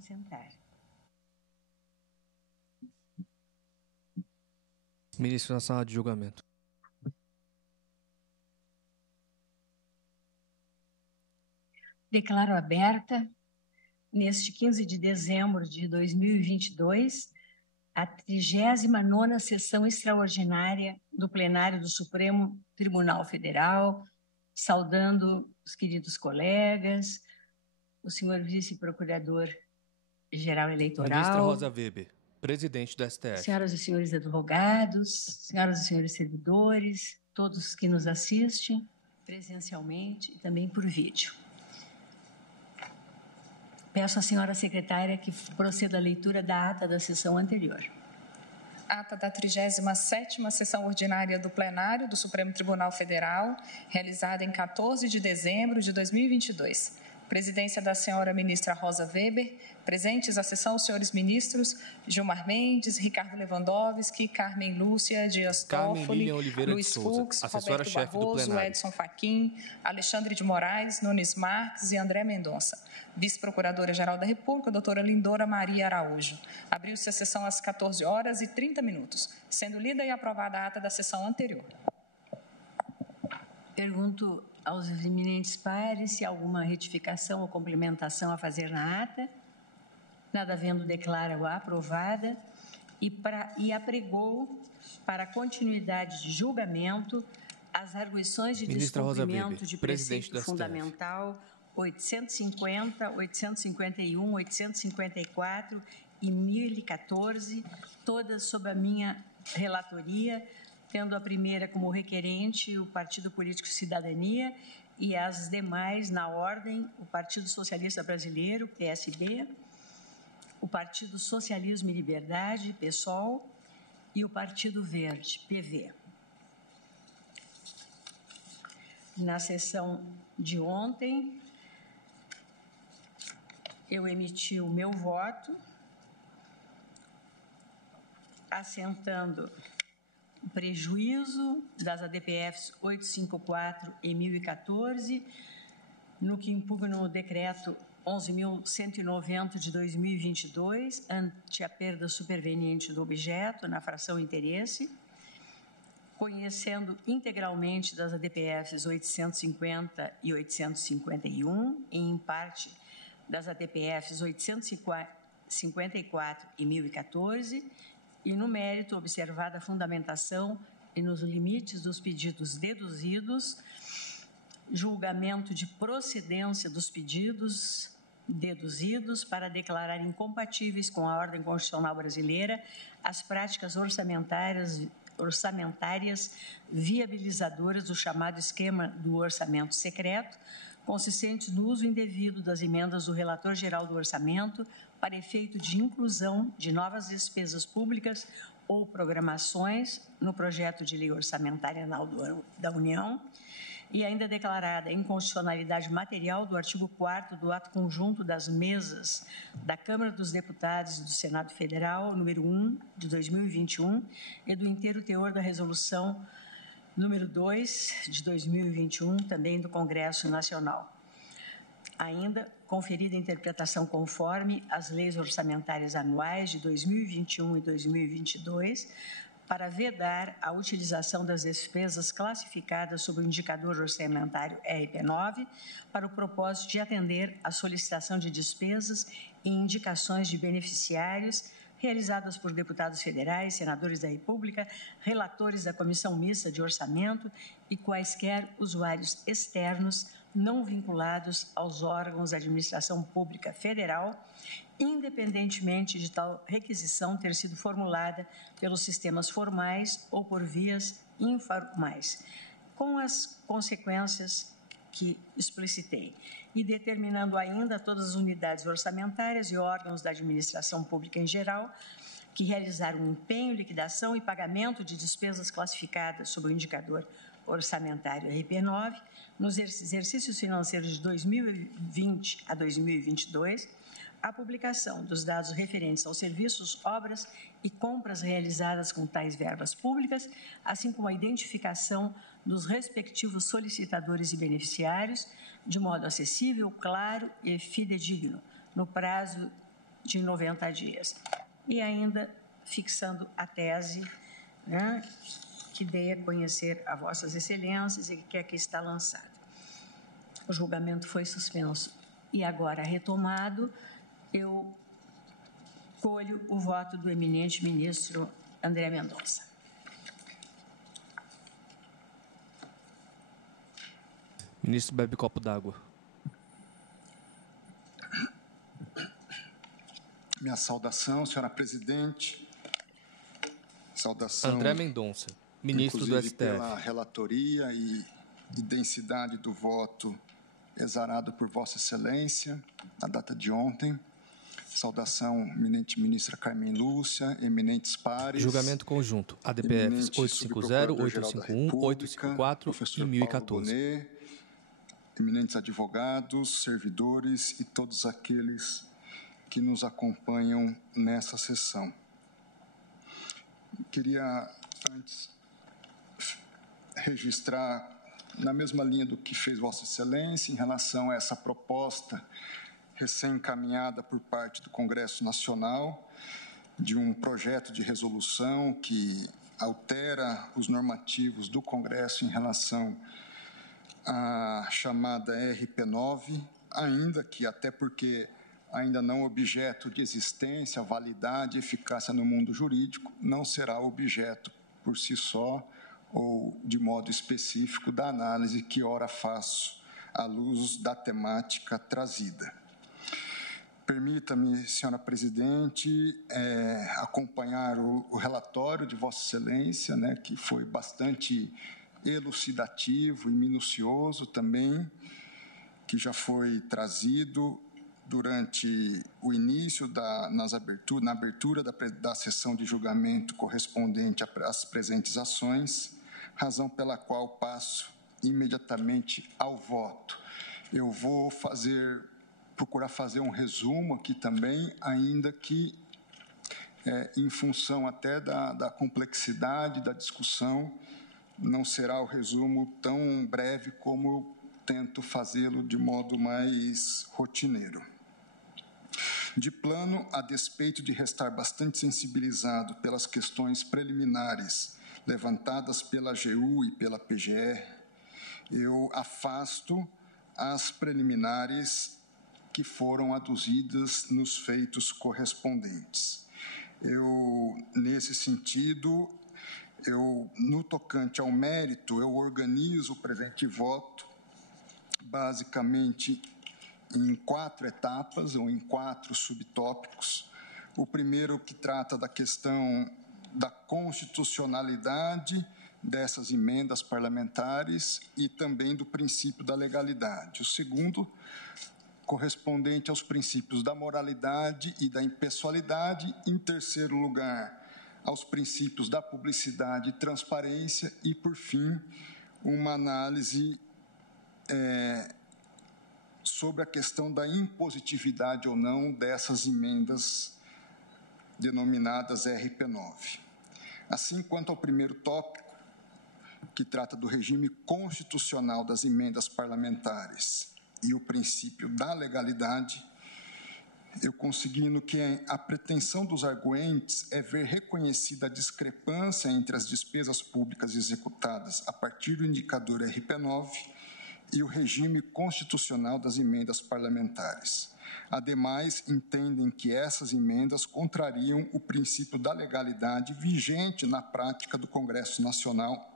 possam sentar. Ministro, na sala de julgamento. Declaro aberta, neste 15 de dezembro de 2022, a 39ª sessão extraordinária do plenário do Supremo Tribunal Federal, saudando os queridos colegas, o senhor vice-procurador-geral eleitoral. Ministra Rosa Weber, presidente do STF. Senhoras e senhores advogados, senhoras e senhores servidores, todos que nos assistem presencialmente e também por vídeo. Peço à senhora secretária que proceda à leitura da ata da sessão anterior. Ata da 37ª sessão ordinária do plenário do Supremo Tribunal Federal, realizada em 14 de dezembro de 2022. Presidência da senhora ministra Rosa Weber, presentes à sessão os senhores ministros Gilmar Mendes, Ricardo Lewandowski, Carmen Lúcia Dias Toffoli, Luiz Fux, Roberto Barroso, Edson Fachin, Alexandre de Moraes, Nunes Marques e André Mendonça. Vice-procuradora-geral da República, doutora Lindora Maria Araújo. Abriu-se a sessão às 14h30, sendo lida e aprovada a ata da sessão anterior. Pergunto aos eminentes pares se há alguma retificação ou complementação a fazer na ata. Nada havendo, declaro aprovada e apregou para continuidade de julgamento as arguições de descumprimento de preceito fundamental 850, 851, 854 e 1014, todas sob a minha relatoria, tendo a primeira como requerente o Partido Político Cidadania e as demais, na ordem, o Partido Socialista Brasileiro, PSB, o Partido Socialismo e Liberdade, PSOL, e o Partido Verde, PV. Na sessão de ontem, eu emiti o meu voto, assentando o prejuízo das ADPFs 854 e 1014, no que impugna o decreto 11.190 de 2022, ante a perda superveniente do objeto na fração interesse, conhecendo integralmente das ADPFs 850 e 851, e em parte das ADPFs 854 e 1014, e no mérito observada a fundamentação e nos limites dos pedidos deduzidos, julgamento de procedência dos pedidos deduzidos para declarar incompatíveis com a ordem constitucional brasileira as práticas orçamentárias viabilizadoras do chamado esquema do orçamento secreto, consistentes no uso indevido das emendas do relator geral do orçamento para efeito de inclusão de novas despesas públicas ou programações no projeto de lei orçamentária anual da União, e ainda declarada a inconstitucionalidade material do artigo 4º do ato conjunto das mesas da Câmara dos Deputados e do Senado Federal, número 1, de 2021, e do inteiro teor da resolução número 2, de 2021, também do Congresso Nacional. Ainda conferida a interpretação conforme as leis orçamentárias anuais de 2021 e 2022, para vedar a utilização das despesas classificadas sob o indicador orçamentário RP9 para o propósito de atender à solicitação de despesas e indicações de beneficiários realizadas por deputados federais, senadores da República, relatores da Comissão Mista de Orçamento e quaisquer usuários externos não vinculados aos órgãos da administração pública federal, independentemente de tal requisição ter sido formulada pelos sistemas formais ou por vias informais, com as consequências que explicitei, e determinando ainda todas as unidades orçamentárias e órgãos da administração pública em geral que realizaram empenho, liquidação e pagamento de despesas classificadas sob o indicador orçamentário RP9 nos exercícios financeiros de 2020 a 2022, a publicação dos dados referentes aos serviços, obras e compras realizadas com tais verbas públicas, assim como a identificação dos respectivos solicitadores e beneficiários, de modo acessível, claro e fidedigno, no prazo de 90 dias. E ainda fixando a tese, né, que dei a conhecer a vossas excelências e que aqui está lançada. O julgamento foi suspenso e agora retomado. Eu colho o voto do eminente ministro André Mendonça. Ministro bebe copo d'água. Minha saudação, senhora presidente. Saudação. André Mendonça, ministro do STF. Pela relatoria e densidade do voto exarado por Vossa Excelência, na data de ontem. Saudação, eminente ministra Carmen Lúcia, eminentes pares. Julgamento conjunto, ADPFs 850, 851, 854 e 1014. Bonet, eminentes advogados, servidores e todos aqueles que nos acompanham nessa sessão. Queria, antes, registrar, na mesma linha do que fez Vossa Excelência, em relação a essa proposta recém-encaminhada por parte do Congresso Nacional, de um projeto de resolução que altera os normativos do Congresso em relação à chamada RP9, ainda que, até porque ainda não objeto de existência, validade e eficácia no mundo jurídico, não será objeto por si só ou de modo específico da análise que ora faço à luz da temática trazida. Permita-me, senhora presidente, acompanhar o relatório de Vossa Excelência, né, que foi bastante elucidativo e minucioso também, que já foi trazido durante o início na abertura da sessão de julgamento correspondente às presentes ações, razão pela qual passo imediatamente ao voto. Eu vou procurar fazer um resumo aqui também, ainda que em função até da complexidade da discussão, não será o resumo tão breve como eu tento fazê-lo de modo mais rotineiro. De plano, a despeito de restar bastante sensibilizado pelas questões preliminares levantadas pela AGU e pela PGR, eu afasto as preliminares que foram aduzidas nos feitos correspondentes. Nesse sentido, no tocante ao mérito, eu organizo o presente voto basicamente em 4 etapas ou em 4 subtópicos. O primeiro, que trata da questão da constitucionalidade dessas emendas parlamentares e também do princípio da legalidade. O segundo, correspondente aos princípios da moralidade e da impessoalidade. Em terceiro lugar, aos princípios da publicidade e transparência. E, por fim, uma análise sobre a questão da impositividade ou não dessas emendas denominadas RP9. Assim, quanto ao primeiro tópico, que trata do regime constitucional das emendas parlamentares e o princípio da legalidade, eu consignando que a pretensão dos arguentes é ver reconhecida a discrepância entre as despesas públicas executadas a partir do indicador RP9 e o regime constitucional das emendas parlamentares. Ademais, entendem que essas emendas contrariam o princípio da legalidade vigente na prática do Congresso Nacional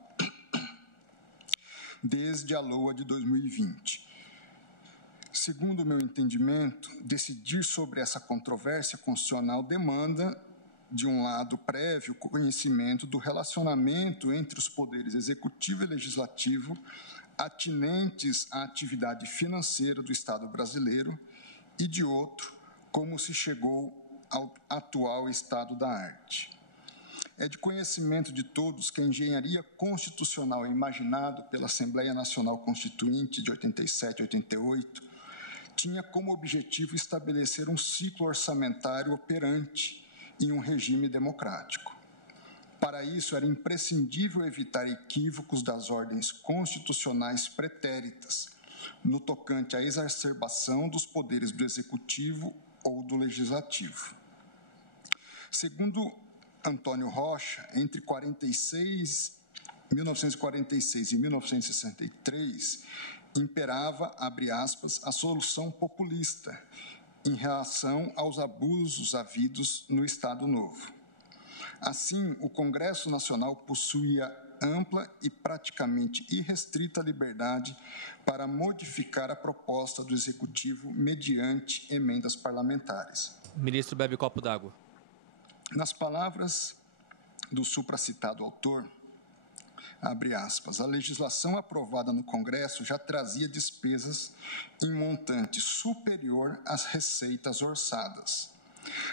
desde a LOA de 2020. Segundo o meu entendimento, decidir sobre essa controvérsia constitucional demanda, de um lado, prévio conhecimento do relacionamento entre os poderes executivo e legislativo atinentes à atividade financeira do Estado brasileiro e, de outro, como se chegou ao atual estado da arte. É de conhecimento de todos que a engenharia constitucional imaginado pela Assembleia Nacional Constituinte de 87 e 88 tinha como objetivo estabelecer um ciclo orçamentário operante em um regime democrático. Para isso, era imprescindível evitar equívocos das ordens constitucionais pretéritas, no tocante à exacerbação dos poderes do Executivo ou do Legislativo. Segundo Antônio Rocha, entre 1946 e 1963, imperava, abre aspas, a solução populista em relação aos abusos havidos no Estado Novo. Assim, o Congresso Nacional possuía ampla e praticamente irrestrita liberdade para modificar a proposta do Executivo mediante emendas parlamentares. Ministro, bebe copo d'água. Nas palavras do supracitado autor, abre aspas, a legislação aprovada no Congresso já trazia despesas em montante superior às receitas orçadas.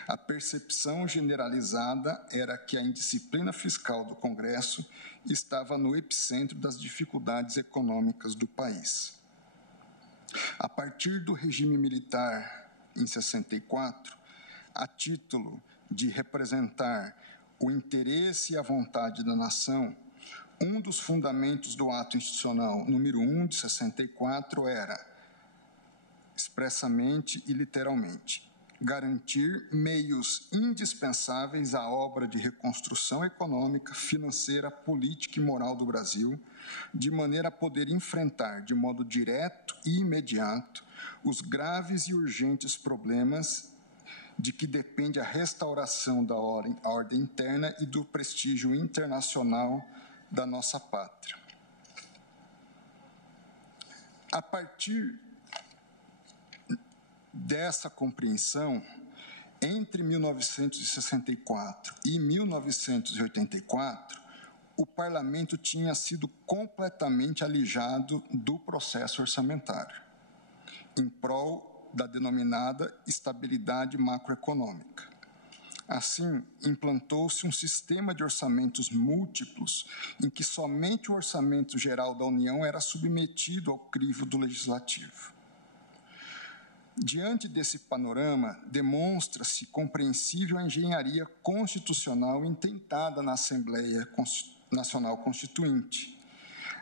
A percepção generalizada era que a indisciplina fiscal do Congresso estava no epicentro das dificuldades econômicas do país. A partir do regime militar, em 64, a título de representar o interesse e a vontade da nação, um dos fundamentos do ato institucional número 1 de 64 era, expressamente e literalmente, garantir meios indispensáveis à obra de reconstrução econômica, financeira, política e moral do Brasil, de maneira a poder enfrentar de modo direto e imediato os graves e urgentes problemas de que depende a restauração da ordem interna e do prestígio internacional da nossa pátria. A partir dessa compreensão, entre 1964 e 1984, o Parlamento tinha sido completamente alijado do processo orçamentário, em prol da denominada estabilidade macroeconômica. Assim, implantou-se um sistema de orçamentos múltiplos, em que somente o orçamento geral da União era submetido ao crivo do Legislativo. Diante desse panorama, demonstra-se compreensível a engenharia constitucional intentada na Assembleia Nacional Constituinte.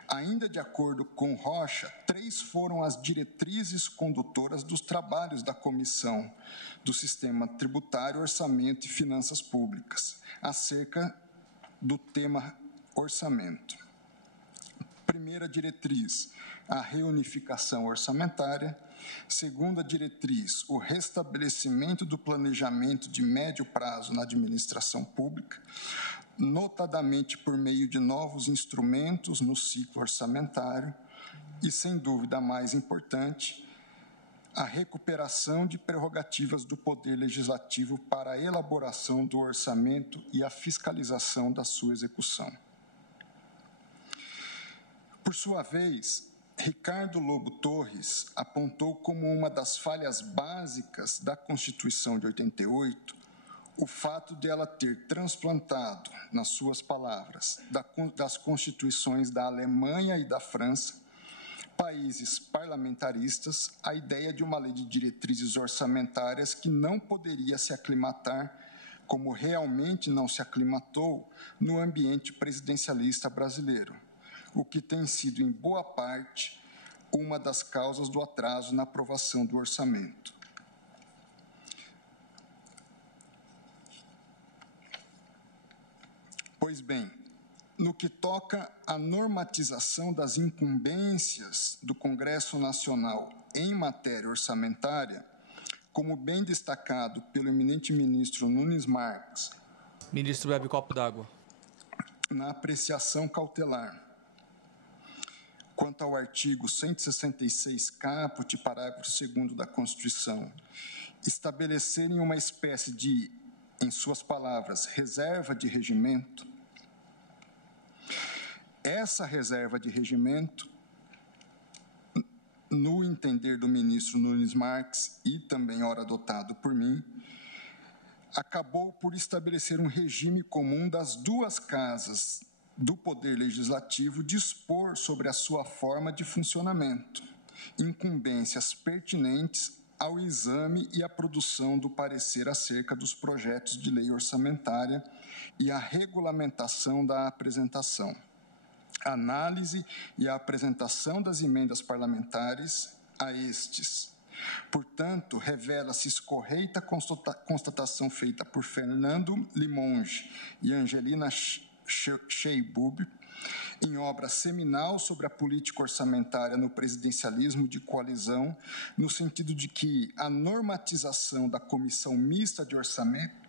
Ainda de acordo com Rocha, 3 foram as diretrizes condutoras dos trabalhos da Comissão do Sistema Tributário, Orçamento e Finanças Públicas, acerca do tema orçamento. Primeira diretriz, a reunificação orçamentária. Segunda diretriz, o restabelecimento do planejamento de médio prazo na administração pública, notadamente por meio de novos instrumentos no ciclo orçamentário e, sem dúvida a mais importante, a recuperação de prerrogativas do Poder Legislativo para a elaboração do orçamento e a fiscalização da sua execução. Por sua vez, Ricardo Lobo Torres apontou como uma das falhas básicas da Constituição de 88 o fato de ela ter transplantado, nas suas palavras, das constituições da Alemanha e da França, países parlamentaristas, a ideia de uma lei de diretrizes orçamentárias que não poderia se aclimatar, como realmente não se aclimatou, no ambiente presidencialista brasileiro, o que tem sido, em boa parte, uma das causas do atraso na aprovação do orçamento. Pois bem, no que toca à normatização das incumbências do Congresso Nacional em matéria orçamentária, como bem destacado pelo eminente ministro Nunes Marques. Ministro, bebe copo d'água. Na apreciação cautelar, quanto ao artigo 166, caput, parágrafo 2º da Constituição, estabelecerem uma espécie de, em suas palavras, reserva de regimento, essa reserva de regimento, no entender do ministro Nunes Marques e também ora adotado por mim, acabou por estabelecer um regime comum das duas casas do Poder Legislativo dispor sobre a sua forma de funcionamento, incumbências pertinentes ao exame e à produção do parecer acerca dos projetos de lei orçamentária e à regulamentação da apresentação, análise e a apresentação das emendas parlamentares a estes, Portanto, revela-se escorreita a constatação feita por Fernando Limonge e Angelina Sheibub, em obra seminal sobre a política orçamentária no presidencialismo de coalizão, no sentido de que a normatização da Comissão Mista de Orçamento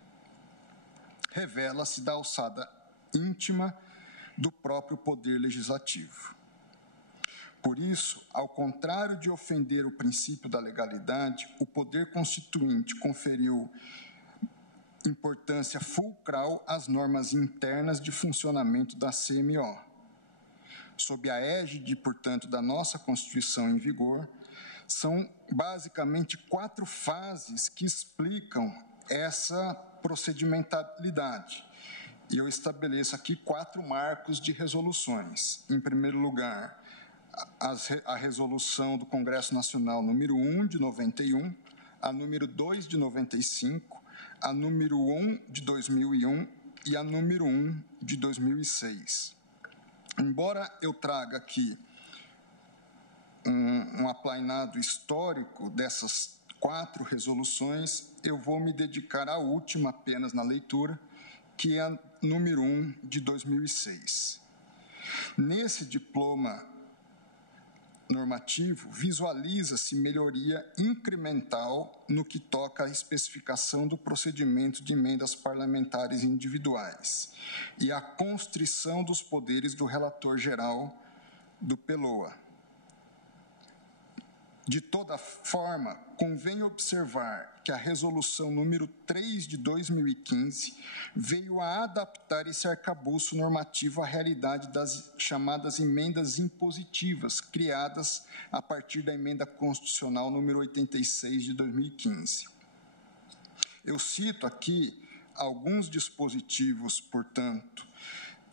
revela-se da alçada íntima do próprio Poder Legislativo. Por isso, ao contrário de ofender o princípio da legalidade, o Poder Constituinte conferiu importância fulcral às normas internas de funcionamento da CMO. Sob a égide, portanto, da nossa Constituição em vigor, são basicamente 4 fases que explicam essa procedimentalidade. E eu estabeleço aqui 4 marcos de resoluções. Em primeiro lugar, a resolução do Congresso Nacional número 1 de 91, a número 2 de 95, a número 1 de 2001 e a número 1 de 2006. Embora eu traga aqui um aplainado histórico dessas 4 resoluções, eu vou me dedicar à última apenas na leitura, que é a número 1 de 2006. Nesse diploma normativo, visualiza-se melhoria incremental no que toca à especificação do procedimento de emendas parlamentares individuais e à constrição dos poderes do relator geral do PELOA. De toda forma, convém observar que a resolução número 3 de 2015 veio a adaptar esse arcabouço normativo à realidade das chamadas emendas impositivas, criadas a partir da emenda constitucional número 86 de 2015. Eu cito aqui alguns dispositivos, portanto,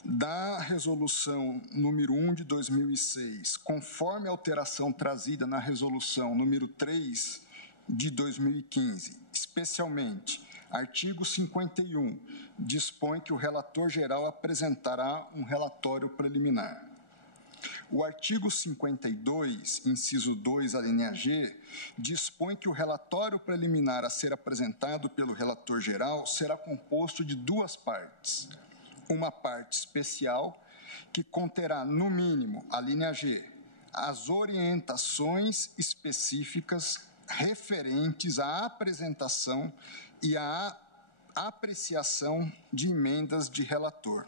da resolução número 1 de 2006, conforme a alteração trazida na resolução número 3 de 2015, especialmente, artigo 51, dispõe que o relator geral apresentará um relatório preliminar. O artigo 52, inciso 2, alínea G, dispõe que o relatório preliminar a ser apresentado pelo relator geral será composto de 2 partes. Uma parte especial, que conterá, no mínimo, a linha G, as orientações específicas referentes à apresentação e à apreciação de emendas de relator.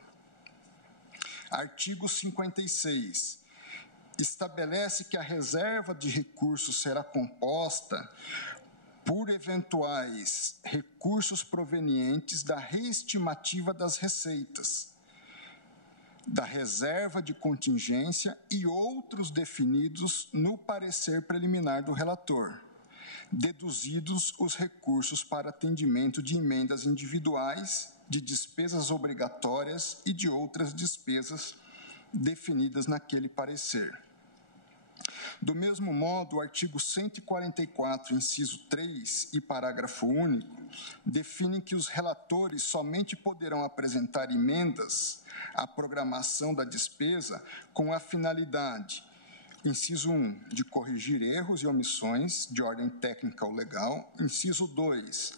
Artigo 56. Estabelece que a reserva de recursos será composta por eventuais recursos provenientes da reestimativa das receitas, da reserva de contingência e outros definidos no parecer preliminar do relator, deduzidos os recursos para atendimento de emendas individuais, de despesas obrigatórias e de outras despesas definidas naquele parecer. Do mesmo modo, o artigo 144, inciso 3 e parágrafo único, definem que os relatores somente poderão apresentar emendas à programação da despesa com a finalidade, inciso 1, de corrigir erros e omissões de ordem técnica ou legal, inciso 2,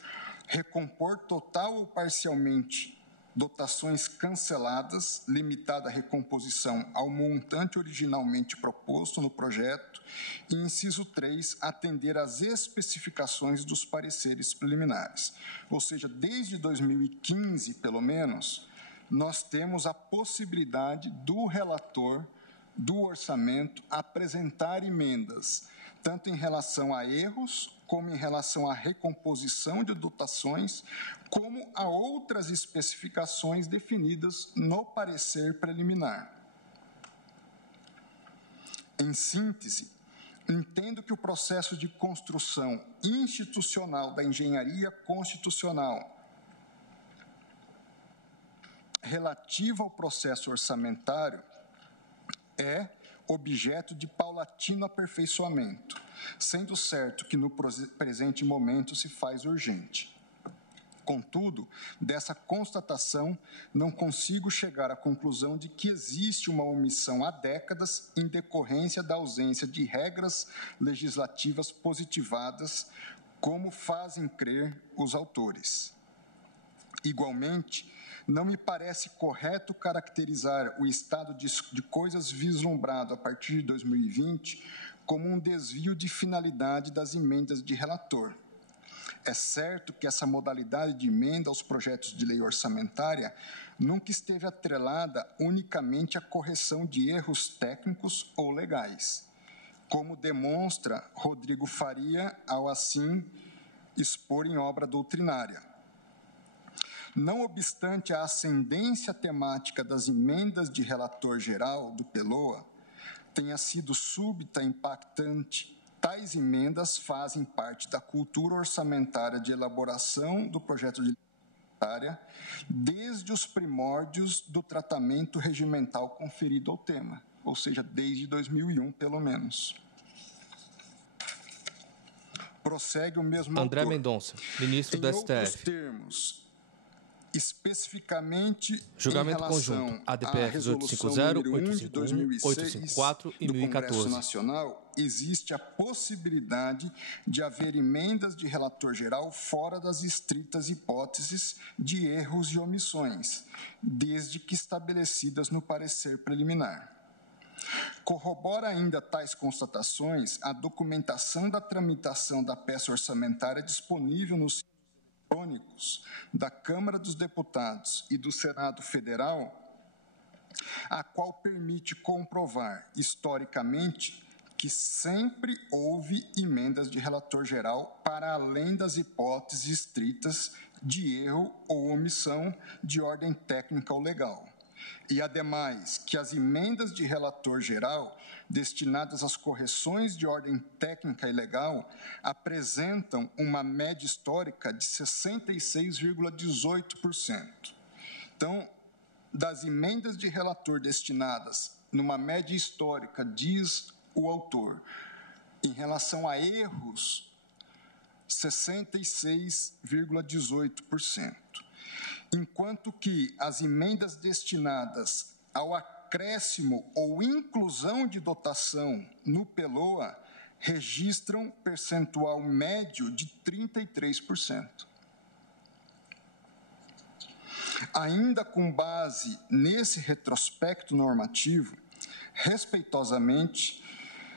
recompor total ou parcialmente dotações canceladas, limitada a recomposição ao montante originalmente proposto no projeto, e inciso 3, atender às especificações dos pareceres preliminares. Ou seja, desde 2015, pelo menos, nós temos a possibilidade do relator do orçamento apresentar emendas, tanto em relação a erros, como em relação à recomposição de dotações, como a outras especificações definidas no parecer preliminar. Em síntese, entendo que o processo de construção institucional da engenharia constitucional relativa ao processo orçamentário é objeto de paulatino aperfeiçoamento, sendo certo que no presente momento se faz urgente. Contudo, dessa constatação, não consigo chegar à conclusão de que existe uma omissão há décadas em decorrência da ausência de regras legislativas positivadas, como fazem crer os autores. Igualmente, não me parece correto caracterizar o estado de coisas vislumbrado a partir de 2020 como um desvio de finalidade das emendas de relator. É certo que essa modalidade de emenda aos projetos de lei orçamentária nunca esteve atrelada unicamente à correção de erros técnicos ou legais, como demonstra Rodrigo Faria ao assim expor em obra doutrinária. Não obstante a ascendência temática das emendas de relator geral do PELOA tenha sido súbita e impactante, tais emendas fazem parte da cultura orçamentária de elaboração do projeto de lei orçamentária desde os primórdios do tratamento regimental conferido ao tema, ou seja, desde 2001, pelo menos. Prossegue o mesmo André autor. Mendonça, ministro do STF. Em outros termos, especificamente julgamento em relação conjunto à ADPF resolução 850, número 1 de 851, 854 e do Congresso 1014. Nacional, existe a possibilidade de haver emendas de relator geral fora das estritas hipóteses de erros e omissões, desde que estabelecidas no parecer preliminar. Corrobora ainda tais constatações a documentação da tramitação da peça orçamentária disponível nos sites eletrônicos da Câmara dos Deputados e do Senado Federal, a qual permite comprovar, historicamente, que sempre houve emendas de relator geral para além das hipóteses estritas de erro ou omissão de ordem técnica ou legal. E, ademais, que as emendas de relator geral destinadas às correções de ordem técnica e legal apresentam uma média histórica de 66,18%. Então, das emendas de relator destinadas numa média histórica, diz o autor, em relação a erros, 66,18%. Enquanto que as emendas destinadas ao acréscimo ou inclusão de dotação no PELOA registram percentual médio de 33%. Ainda com base nesse retrospecto normativo, respeitosamente,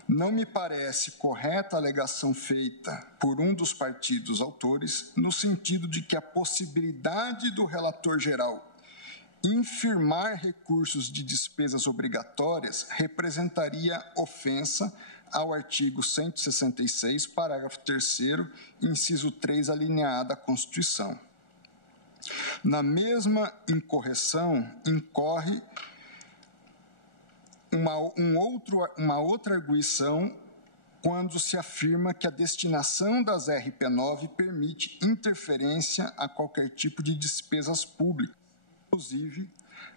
não me parece correta a alegação feita por um dos partidos autores, no sentido de que a possibilidade do relator geral infirmar recursos de despesas obrigatórias representaria ofensa ao artigo 166, parágrafo 3º, inciso 3, alineado à Constituição. Na mesma incorreção, incorre uma outra arguição quando se afirma que a destinação das RP9 permite interferência a qualquer tipo de despesas públicas, inclusive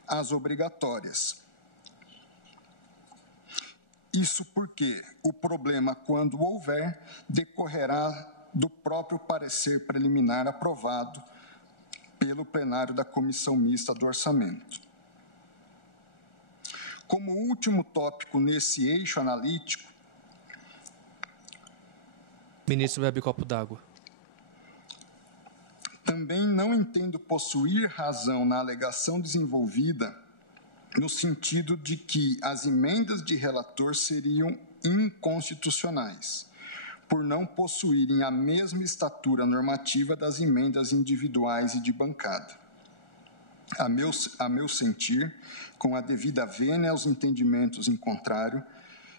as obrigatórias. Isso porque o problema, quando houver, decorrerá do próprio parecer preliminar aprovado pelo plenário da Comissão Mista do Orçamento. Como último tópico nesse eixo analítico, ministro bebe copo d'água. Também não entendo possuir razão na alegação desenvolvida no sentido de que as emendas de relator seriam inconstitucionais, por não possuírem a mesma estatura normativa das emendas individuais e de bancada. A meu sentir, com a devida vênia aos entendimentos em contrário,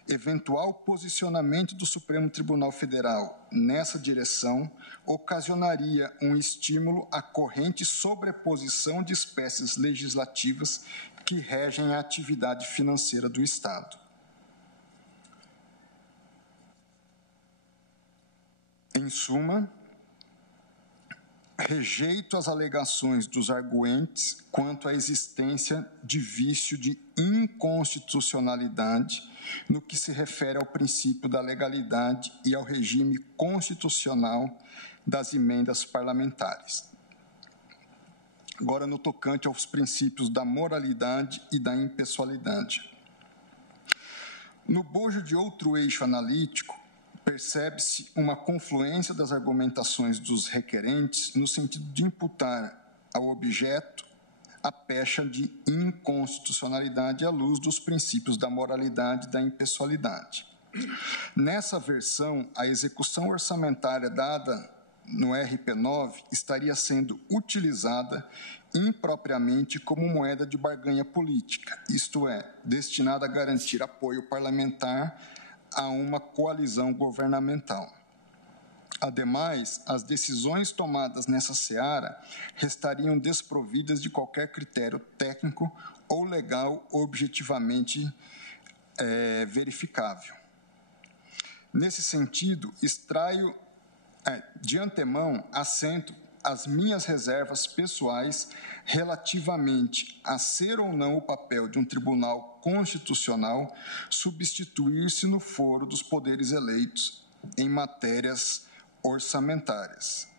eventual posicionamento do Supremo Tribunal Federal nessa direção ocasionaria um estímulo à corrente sobreposição de espécies legislativas que regem a atividade financeira do Estado. Em suma, rejeito as alegações dos arguentes quanto à existência de vício de inconstitucionalidade no que se refere ao princípio da legalidade e ao regime constitucional das emendas parlamentares. Agora, no tocante aos princípios da moralidade e da impessoalidade. No bojo de outro eixo analítico, percebe-se uma confluência das argumentações dos requerentes no sentido de imputar ao objeto a pecha de inconstitucionalidade à luz dos princípios da moralidade e da impessoalidade. Nessa versão, a execução orçamentária dada no RP9 estaria sendo utilizada impropriamente como moeda de barganha política, isto é, destinada a garantir apoio parlamentar a uma coalizão governamental. Ademais, as decisões tomadas nessa seara restariam desprovidas de qualquer critério técnico ou legal objetivamente verificável. Nesse sentido, extraio de antemão assento as minhas reservas pessoais relativamente a ser ou não o papel de um tribunal constitucional substituir-se no foro dos poderes eleitos em matérias orçamentárias.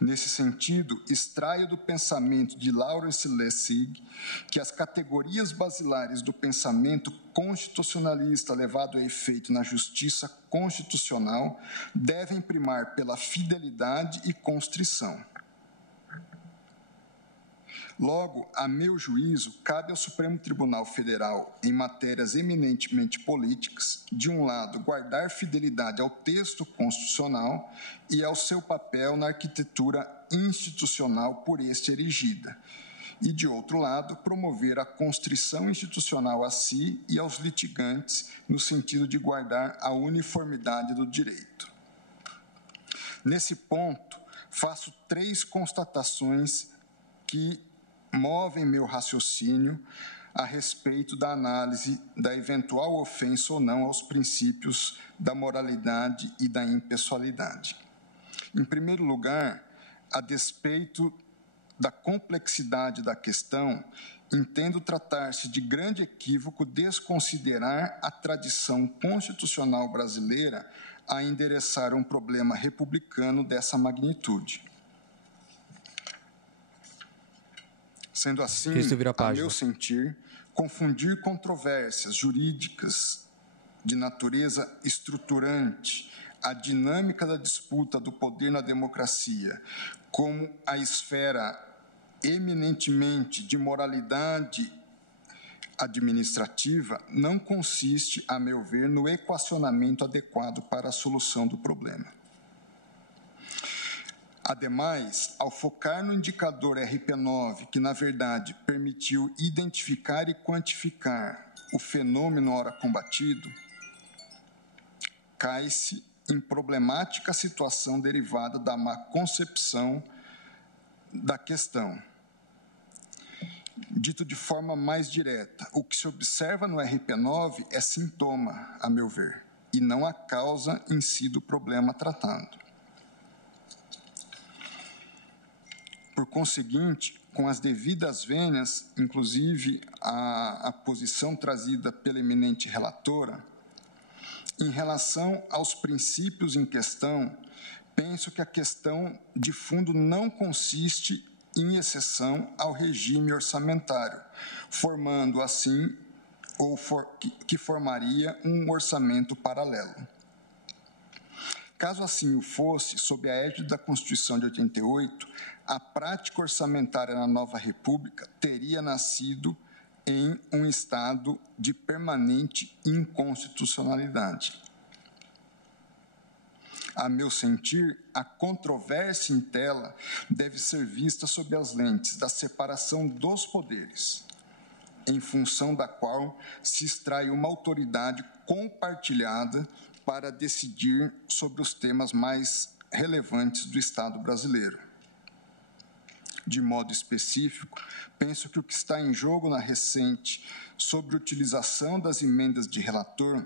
Nesse sentido, extraio do pensamento de Lawrence Lessig que as categorias basilares do pensamento constitucionalista levado a efeito na justiça constitucional devem primar pela fidelidade e constrição. Logo, a meu juízo, cabe ao Supremo Tribunal Federal, em matérias eminentemente políticas, de um lado, guardar fidelidade ao texto constitucional e ao seu papel na arquitetura institucional por este erigida, e, de outro lado, promover a constrição institucional a si e aos litigantes, no sentido de guardar a uniformidade do direito. Nesse ponto, faço 3 constatações que movem meu raciocínio a respeito da análise da eventual ofensa ou não aos princípios da moralidade e da impessoalidade. Em primeiro lugar, a despeito da complexidade da questão, entendo tratar-se de grande equívoco desconsiderar a tradição constitucional brasileira a endereçar um problema republicano dessa magnitude. Sendo assim, a meu sentir, confundir controvérsias jurídicas de natureza estruturante, a dinâmica da disputa do poder na democracia, como a esfera eminentemente de moralidade administrativa, não consiste, a meu ver, no equacionamento adequado para a solução do problema. Ademais, ao focar no indicador RP9, que, na verdade, permitiu identificar e quantificar o fenômeno ora combatido, cai-se em problemática situação derivada da má concepção da questão. Dito de forma mais direta, o que se observa no RP9 é sintoma, a meu ver, e não a causa em si do problema tratado. Por conseguinte, com as devidas vênias, inclusive a posição trazida pela eminente relatora, em relação aos princípios em questão, penso que a questão de fundo não consiste em exceção ao regime orçamentário, formando assim, que formaria um orçamento paralelo. Caso assim o fosse, sob a égide da Constituição de 88, a prática orçamentária na nova República teria nascido em um estado de permanente inconstitucionalidade. A meu sentir, a controvérsia em tela deve ser vista sob as lentes da separação dos poderes, em função da qual se extrai uma autoridade compartilhada para decidir sobre os temas mais relevantes do Estado brasileiro. De modo específico, penso que o que está em jogo na recente sobreutilização das emendas de relator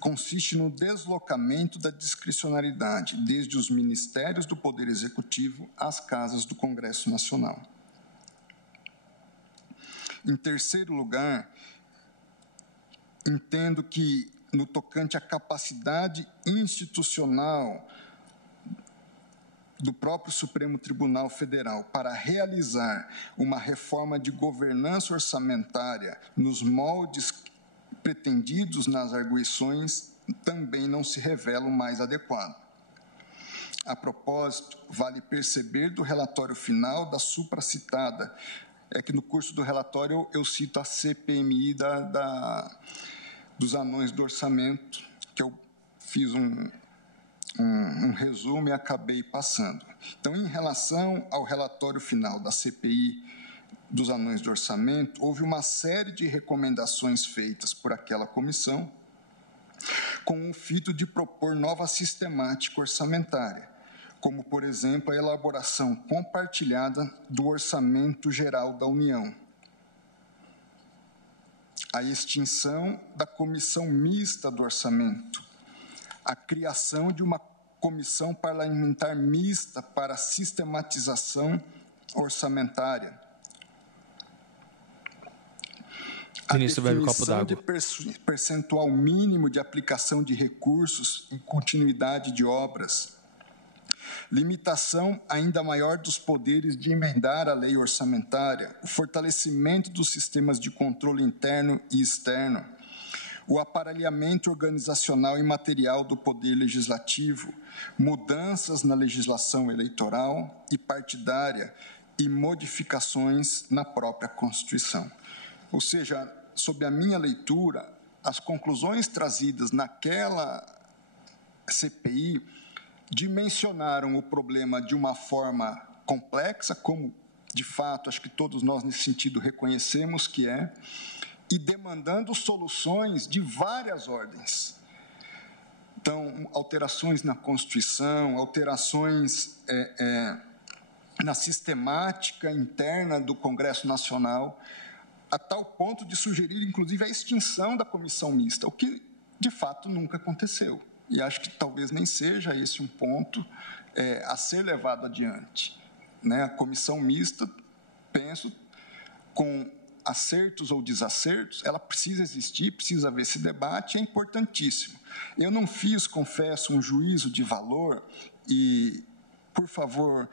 consiste no deslocamento da discricionariedade desde os ministérios do Poder Executivo às casas do Congresso Nacional. Em terceiro lugar, entendo que, no tocante à capacidade institucional do próprio Supremo Tribunal Federal para realizar uma reforma de governança orçamentária nos moldes pretendidos nas arguições também não se revelam mais adequados. A propósito, vale perceber do relatório final da supracitada, é que no curso do relatório eu cito a CPMI dos anões do orçamento, que eu fiz um resumo e acabei passando. Então, em relação ao relatório final da CPI dos anões do orçamento, houve uma série de recomendações feitas por aquela comissão com o fito de propor nova sistemática orçamentária, como, por exemplo, a elaboração compartilhada do Orçamento Geral da União, a extinção da Comissão Mista do Orçamento, a criação de uma Comissão Parlamentar Mista para a Sistematização Orçamentária, a definição de percentual mínimo de aplicação de recursos e continuidade de obras, limitação ainda maior dos poderes de emendar a lei orçamentária, o fortalecimento dos sistemas de controle interno e externo, o aparelhamento organizacional e material do Poder Legislativo, mudanças na legislação eleitoral e partidária e modificações na própria Constituição. Ou seja, sob a minha leitura, as conclusões trazidas naquela CPI dimensionaram o problema de uma forma complexa, como, de fato, acho que todos nós, nesse sentido, reconhecemos que é, e demandando soluções de várias ordens. Então, alterações na Constituição, alterações na sistemática interna do Congresso Nacional, a tal ponto de sugerir, inclusive, a extinção da comissão mista, o que, de fato, nunca aconteceu. E acho que talvez nem seja esse um ponto a ser levado adiante. Né? A comissão mista, penso, com acertos ou desacertos, ela precisa existir, precisa haver esse debate, é importantíssimo. Eu não fiz, confesso, um juízo de valor e, por favor,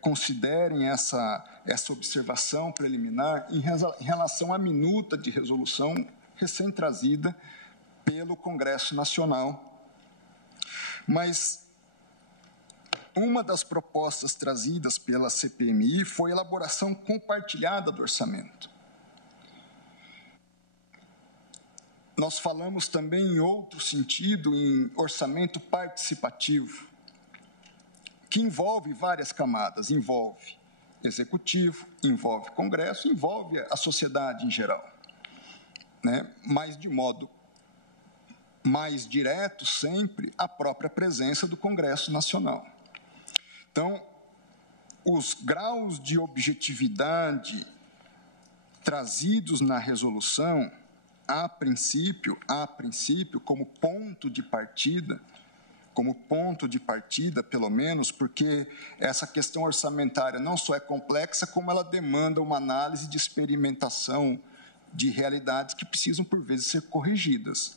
considerem essa observação preliminar em relação à minuta de resolução recém-trazida pelo Congresso Nacional. Mas uma das propostas trazidas pela CPMI foi a elaboração compartilhada do orçamento. Nós falamos também, em outro sentido, em orçamento participativo, que envolve várias camadas, envolve executivo, envolve Congresso, envolve a sociedade em geral, né? Mas de modo mais direto sempre a própria presença do Congresso Nacional. Então, os graus de objetividade trazidos na resolução, a princípio, como ponto de partida, pelo menos, porque essa questão orçamentária não só é complexa, como ela demanda uma análise de experimentação de realidades que precisam, por vezes, ser corrigidas,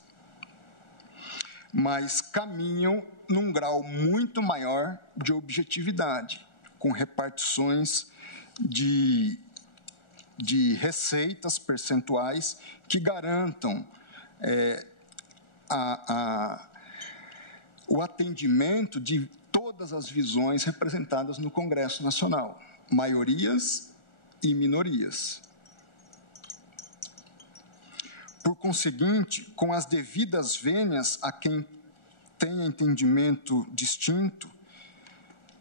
mas caminham num grau muito maior de objetividade, com repartições de receitas percentuais que garantam o atendimento de todas as visões representadas no Congresso Nacional, maiorias e minorias. Por conseguinte, com as devidas vênias a quem tenha entendimento distinto,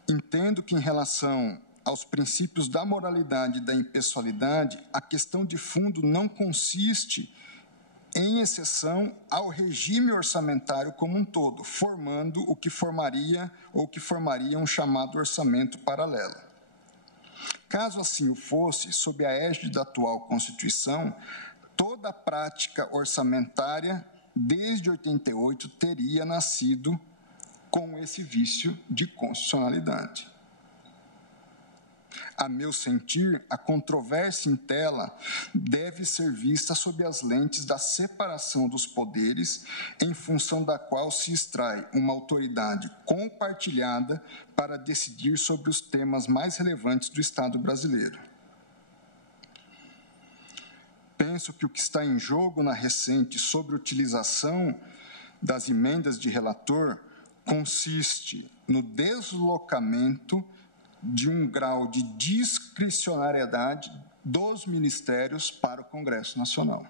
entendo que, em relação aos princípios da moralidade e da impessoalidade, a questão de fundo não consiste em exceção ao regime orçamentário como um todo, formando o que formaria um chamado orçamento paralelo. Caso assim o fosse, sob a égide da atual Constituição, toda a prática orçamentária, desde 88, teria nascido com esse vício de constitucionalidade. A meu sentir, a controvérsia em tela deve ser vista sob as lentes da separação dos poderes, em função da qual se extrai uma autoridade compartilhada para decidir sobre os temas mais relevantes do Estado brasileiro. Penso que o que está em jogo na recente sobreutilização das emendas de relator consiste no deslocamento de um grau de discricionariedade dos ministérios para o Congresso Nacional.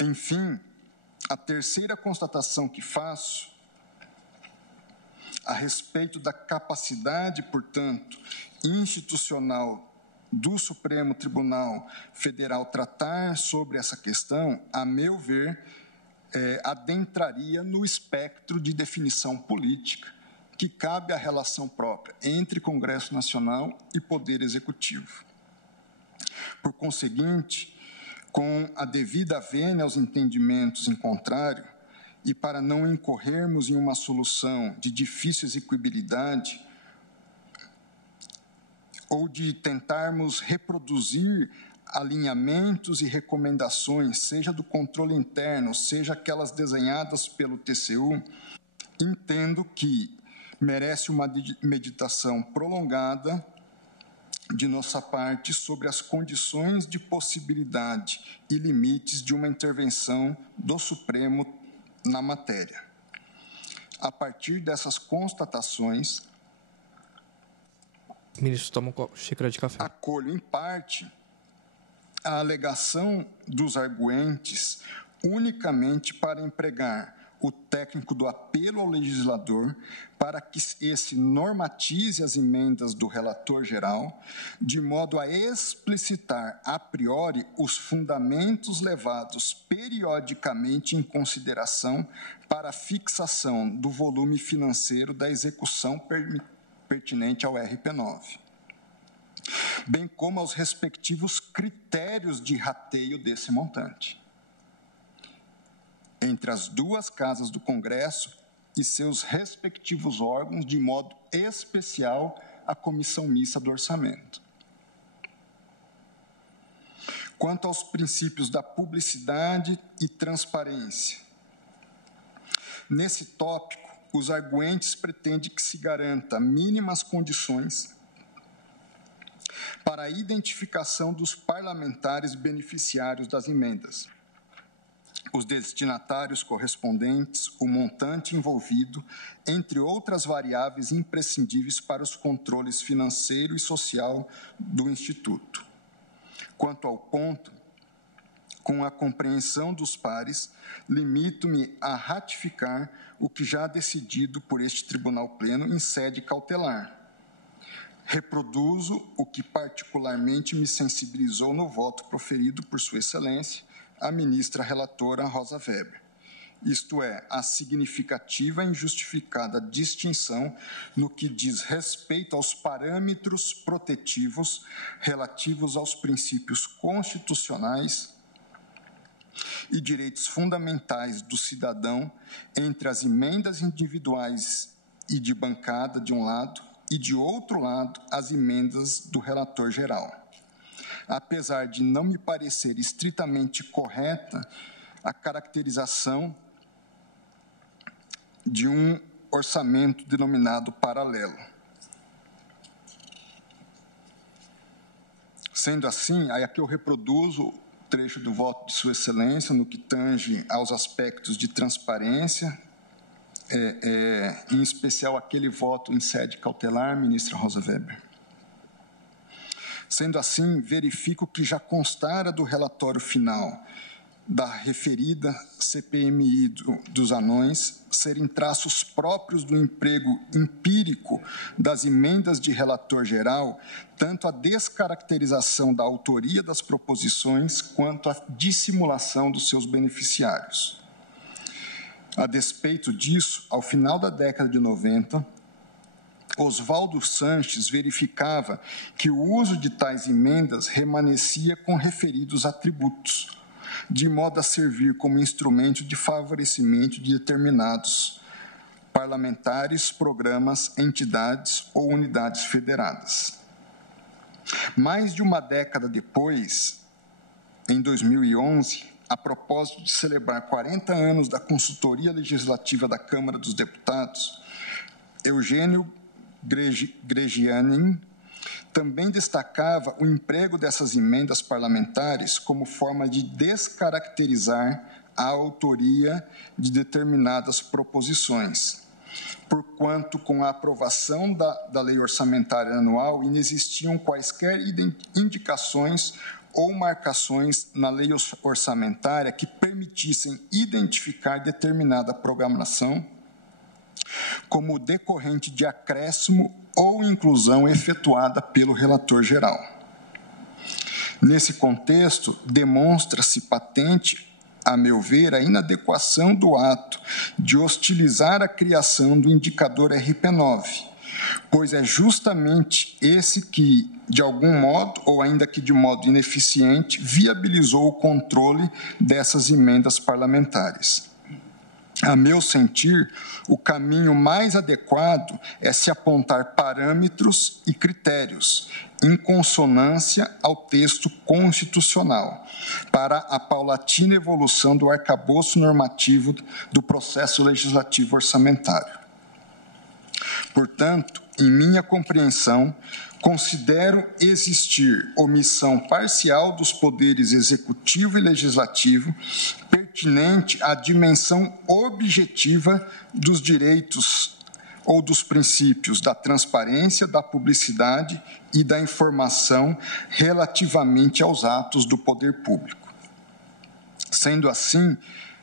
Enfim, a terceira constatação que faço a respeito da capacidade, portanto, institucional do Supremo Tribunal Federal tratar sobre essa questão, a meu ver, adentraria no espectro de definição política que cabe à relação própria entre Congresso Nacional e Poder Executivo. Por conseguinte, com a devida vênia aos entendimentos em contrário, e para não incorrermos em uma solução de difícil execuibilidade, ou de tentarmos reproduzir alinhamentos e recomendações, seja do controle interno, seja aquelas desenhadas pelo TCU, entendo que merece uma meditação prolongada de nossa parte sobre as condições de possibilidade e limites de uma intervenção do Supremo na matéria. A partir dessas constatações, ministro, toma uma xícara de café. Acolho, em parte, a alegação dos arguentes unicamente para empregar o técnico do apelo ao legislador para que esse normatize as emendas do relator geral, de modo a explicitar a priori os fundamentos levados periodicamente em consideração para a fixação do volume financeiro da execução pertinente ao RP9, bem como aos respectivos critérios de rateio desse montante entre as duas casas do Congresso e seus respectivos órgãos, de modo especial a Comissão Mista do Orçamento. Quanto aos princípios da publicidade e transparência, nesse tópico, os arguentes pretendem que se garanta mínimas condições para a identificação dos parlamentares beneficiários das emendas, os destinatários correspondentes, o montante envolvido, entre outras variáveis imprescindíveis para os controles financeiro e social do Instituto. Quanto ao ponto, com a compreensão dos pares, limito-me a ratificar o que já decidido por este Tribunal Pleno em sede cautelar. Reproduzo o que particularmente me sensibilizou no voto proferido por Sua Excelência, a ministra relatora Rosa Weber, isto é, a significativa e injustificada distinção no que diz respeito aos parâmetros protetivos relativos aos princípios constitucionais e direitos fundamentais do cidadão entre as emendas individuais e de bancada, de um lado, e, de outro lado, as emendas do relator geral. Apesar de não me parecer estritamente correta a caracterização de um orçamento denominado paralelo. Sendo assim, aí aqui eu reproduzo o trecho do voto de Sua Excelência no que tange aos aspectos de transparência, em especial aquele voto em sede cautelar, ministra Rosa Weber. Sendo assim, verifico que já constara do relatório final da referida CPMI dos anões serem traços próprios do emprego empírico das emendas de relator geral, tanto a descaracterização da autoria das proposições quanto a dissimulação dos seus beneficiários. A despeito disso, ao final da década de 90, Oswaldo Sanches verificava que o uso de tais emendas remanescia com referidos atributos, de modo a servir como instrumento de favorecimento de determinados parlamentares, programas, entidades ou unidades federadas. Mais de uma década depois, em 2011, a propósito de celebrar 40 anos da consultoria legislativa da Câmara dos Deputados, Eugênio Gregianin também destacava o emprego dessas emendas parlamentares como forma de descaracterizar a autoria de determinadas proposições, porquanto, com a aprovação da Lei Orçamentária Anual, inexistiam quaisquer indicações ou marcações na lei orçamentária que permitissem identificar determinada programação como decorrente de acréscimo ou inclusão efetuada pelo relator geral. Nesse contexto, demonstra-se patente, a meu ver, a inadequação do ato de hostilizar a criação do indicador RP9, pois é justamente esse que, de algum modo, ou ainda que de modo ineficiente, viabilizou o controle dessas emendas parlamentares. A meu sentir, o caminho mais adequado é se apontar parâmetros e critérios em consonância ao texto constitucional para a paulatina evolução do arcabouço normativo do processo legislativo orçamentário. Portanto, em minha compreensão, considero existir omissão parcial dos poderes executivo e legislativo pertinente à dimensão objetiva dos direitos ou dos princípios da transparência, da publicidade e da informação relativamente aos atos do poder público. Sendo assim,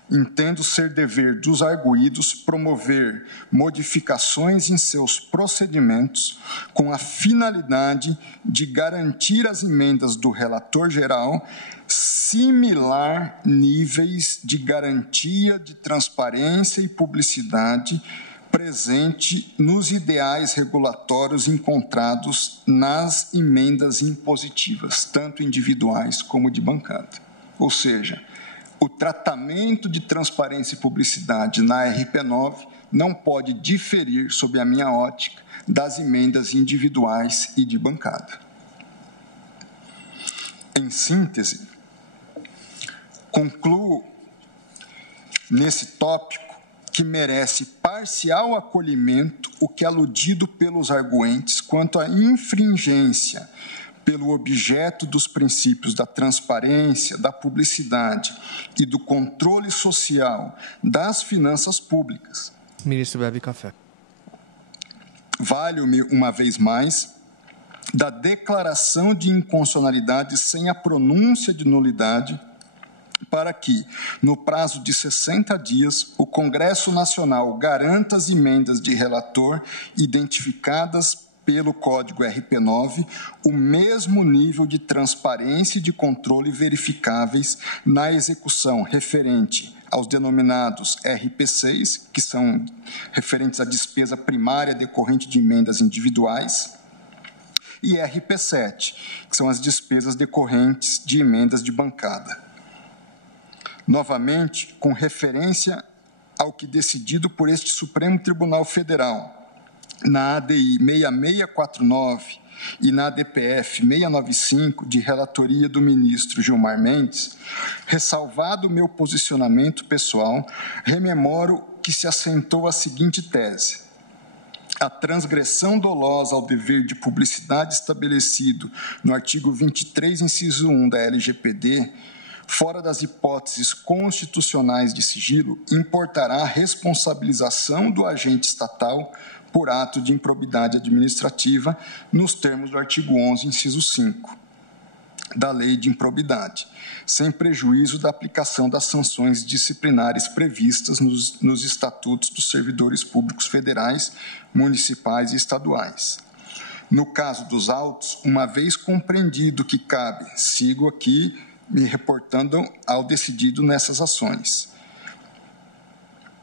entendo ser dever dos arguidos promover modificações em seus procedimentos com a finalidade de garantir às emendas do relator geral similar níveis de garantia de transparência e publicidade presente nos ideais regulatórios encontrados nas emendas impositivas, tanto individuais como de bancada. Ou seja, o tratamento de transparência e publicidade na RP9 não pode diferir, sob a minha ótica, das emendas individuais e de bancada. Em síntese, concluo nesse tópico que merece parcial acolhimento o que é aludido pelos arguentes quanto à infringência pelo objeto dos princípios da transparência, da publicidade e do controle social das finanças públicas. Ministro bebe café. Valho-me, uma vez mais, da declaração de inconstitucionalidade sem a pronúncia de nulidade, para que, no prazo de 60 dias, o Congresso Nacional garanta as emendas de relator identificadas pelo Código RP9 o mesmo nível de transparência e de controle verificáveis na execução referente aos denominados RP6, que são referentes à despesa primária decorrente de emendas individuais, e RP7, que são as despesas decorrentes de emendas de bancada. Novamente, com referência ao que decidido por este Supremo Tribunal Federal, na ADI 6649 e na ADPF 695, de relatoria do ministro Gilmar Mendes, ressalvado o meu posicionamento pessoal, rememoro que se assentou a seguinte tese: a transgressão dolosa ao dever de publicidade estabelecido no artigo 23, inciso 1 da LGPD, fora das hipóteses constitucionais de sigilo, importará a responsabilização do agente estatal por ato de improbidade administrativa, nos termos do artigo 11, inciso 5, da Lei de Improbidade, sem prejuízo da aplicação das sanções disciplinares previstas nos estatutos dos servidores públicos federais, municipais e estaduais. No caso dos autos, uma vez compreendido que cabe, sigo aqui me reportando ao decidido nessas ações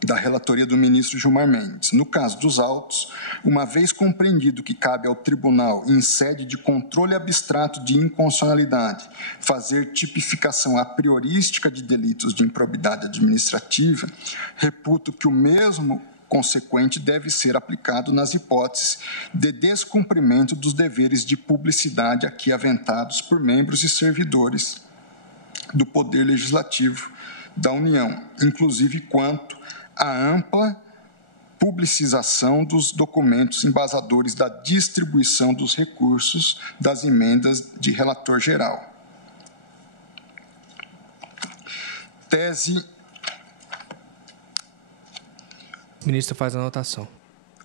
da relatoria do ministro Gilmar Mendes. No caso dos autos, uma vez compreendido que cabe ao tribunal, em sede de controle abstrato de inconstitucionalidade, fazer tipificação a priorística de delitos de improbidade administrativa, reputo que o mesmo consequente deve ser aplicado nas hipóteses de descumprimento dos deveres de publicidade aqui aventados por membros e servidores do Poder Legislativo da União, inclusive quanto à ampla publicização dos documentos embasadores da distribuição dos recursos das emendas de relator geral. Tese. O ministro faz a anotação.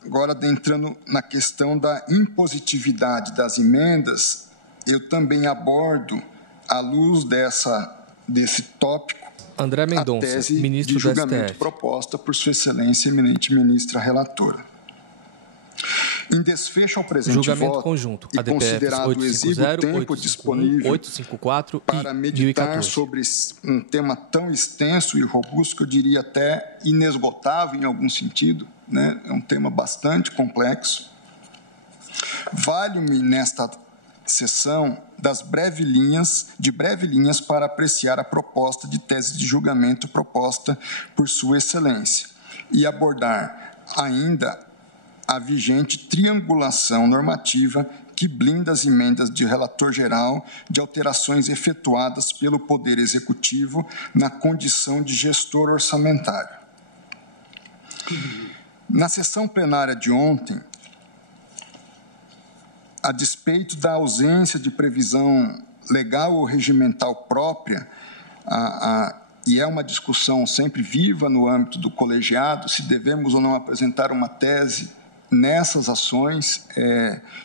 Agora, entrando na questão da impositividade das emendas, eu também abordo, à luz desse tópico, André Mendonça, a tese ministro de julgamento do STF. proposta por Sua Excelência, eminente ministra relatora. Em desfecho ao presente julgamento voto conjunto, e ADPF considerado o exíguo tempo disponível 854 para e meditar 1014. sobre um tema tão extenso e robusto, que eu diria até inesgotável em algum sentido, né? É um tema bastante complexo. Vale-me nesta sessão de breve linhas para apreciar a proposta de tese de julgamento proposta por Sua Excelência e abordar ainda a vigente triangulação normativa que blinda as emendas de relator geral de alterações efetuadas pelo Poder Executivo na condição de gestor orçamentário. Na sessão plenária de ontem, a despeito da ausência de previsão legal ou regimental própria, e é uma discussão sempre viva no âmbito do colegiado, se devemos ou não apresentar uma tese nessas ações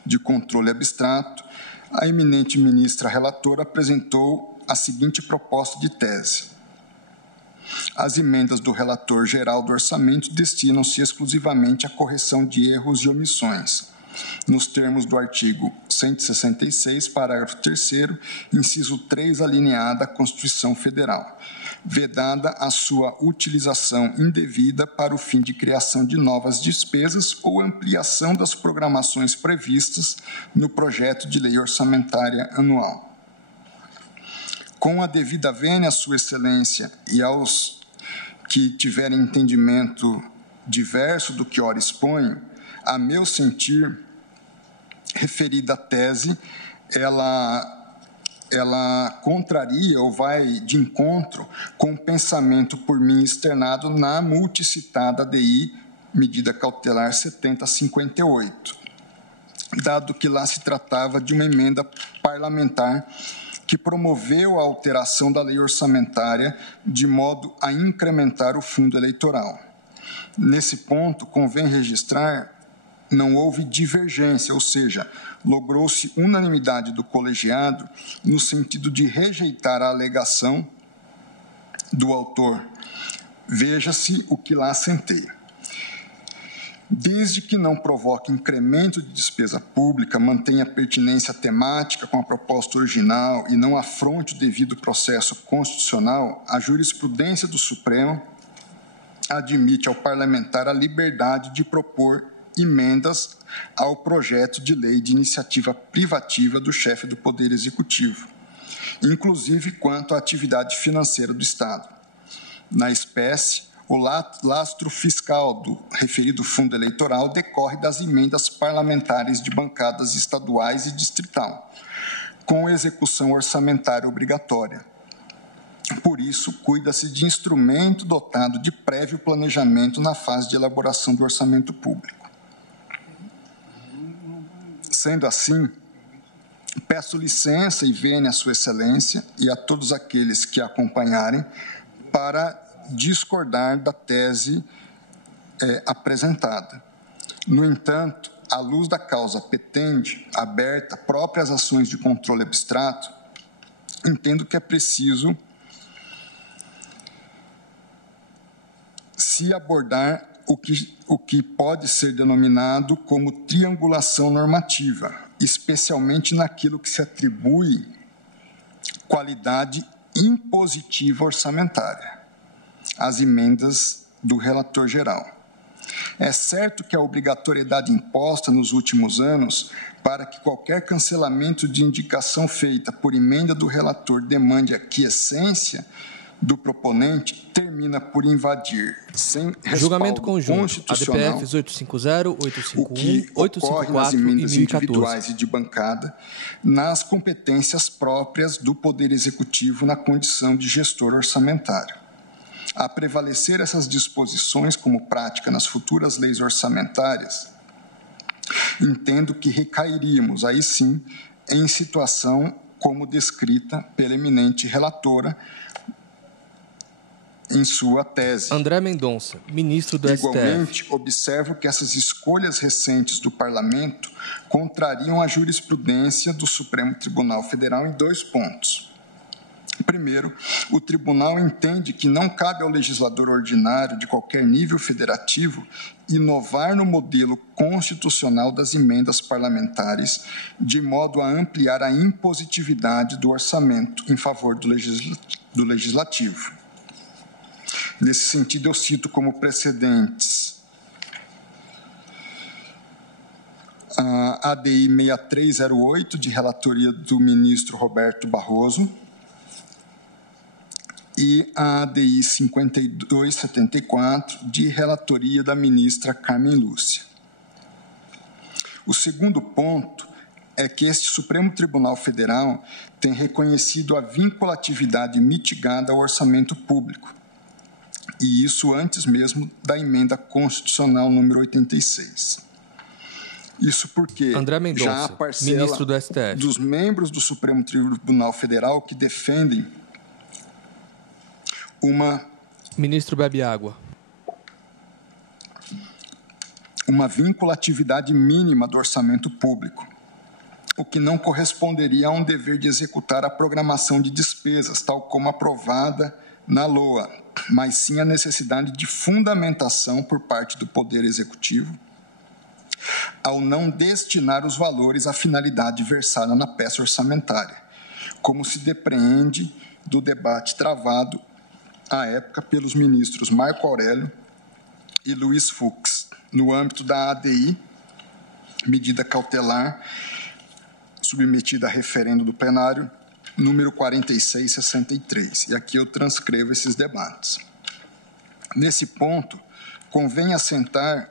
de controle abstrato, a eminente ministra relatora apresentou a seguinte proposta de tese. As emendas do relator geral do orçamento destinam-se exclusivamente à correção de erros e omissões, nos termos do artigo 166, parágrafo 3º, inciso 3, alineado à Constituição Federal, vedada a sua utilização indevida para o fim de criação de novas despesas ou ampliação das programações previstas no projeto de lei orçamentária anual. Com a devida vênia à Sua Excelência e aos que tiverem entendimento diverso do que ora exponho, a meu sentir, referida tese, ela contraria ou vai de encontro com o pensamento por mim externado na multicitada DI, medida cautelar 7058, dado que lá se tratava de uma emenda parlamentar que promoveu a alteração da lei orçamentária de modo a incrementar o fundo eleitoral. Nesse ponto, convém registrar, não houve divergência, ou seja, logrou-se unanimidade do colegiado no sentido de rejeitar a alegação do autor. Veja-se o que lá assentei. Desde que não provoque incremento de despesa pública, mantenha pertinência temática com a proposta original e não afronte o devido processo constitucional, a jurisprudência do Supremo admite ao parlamentar a liberdade de propor emendas ao projeto de lei de iniciativa privativa do chefe do Poder Executivo, inclusive quanto à atividade financeira do Estado. Na espécie, o lastro fiscal do referido fundo eleitoral decorre das emendas parlamentares de bancadas estaduais e distrital, com execução orçamentária obrigatória. Por isso, cuida-se de instrumento dotado de prévio planejamento na fase de elaboração do orçamento público. Sendo assim, peço licença e vênia a Sua Excelência e a todos aqueles que a acompanharem para discordar da tese apresentada. No entanto, à luz da causa petente, aberta, próprias ações de controle abstrato, entendo que é preciso se abordar o que pode ser denominado como triangulação normativa, especialmente naquilo que se atribui qualidade impositiva orçamentária, as emendas do relator geral. É certo que a obrigatoriedade imposta nos últimos anos para que qualquer cancelamento de indicação feita por emenda do relator demande a quiescência do proponente termina por invadir, sem respaldo julgamento conjunto, constitucional, ADPFs 850, 851, o que 854 ocorre nas emendas e 1014. individuais e de bancada, nas competências próprias do Poder Executivo na condição de gestor orçamentário. A prevalecer essas disposições como prática nas futuras leis orçamentárias, entendo que recairíamos, aí sim, em situação como descrita pela eminente relatora em sua tese. André Mendonça, ministro do Igualmente, STF. observo que essas escolhas recentes do Parlamento contrariam a jurisprudência do Supremo Tribunal Federal em 2 pontos. Primeiro, o tribunal entende que não cabe ao legislador ordinário de qualquer nível federativo inovar no modelo constitucional das emendas parlamentares, de modo a ampliar a impositividade do orçamento em favor do legislativo. Nesse sentido, eu cito como precedentes a ADI 6308, de relatoria do ministro Roberto Barroso, e a ADI 5274, de relatoria da ministra Carmen Lúcia. O segundo ponto é que este Supremo Tribunal Federal tem reconhecido a vinculatividade mitigada ao orçamento público, e isso antes mesmo da emenda constitucional número 86. Isso porque André Mendonça, já há parcela ministro do STF. dos membros do Supremo Tribunal Federal que defendem Ministro bebe água. Uma vinculatividade mínima do orçamento público, o que não corresponderia a um dever de executar a programação de despesas, tal como aprovada na LOA, mas sim a necessidade de fundamentação por parte do Poder Executivo, ao não destinar os valores à finalidade versada na peça orçamentária, como se depreende do debate travado à época pelos ministros Marco Aurélio e Luiz Fux, no âmbito da ADI, medida cautelar submetida a referendo do plenário, número 4663. E aqui eu transcrevo esses debates. Nesse ponto, convém assentar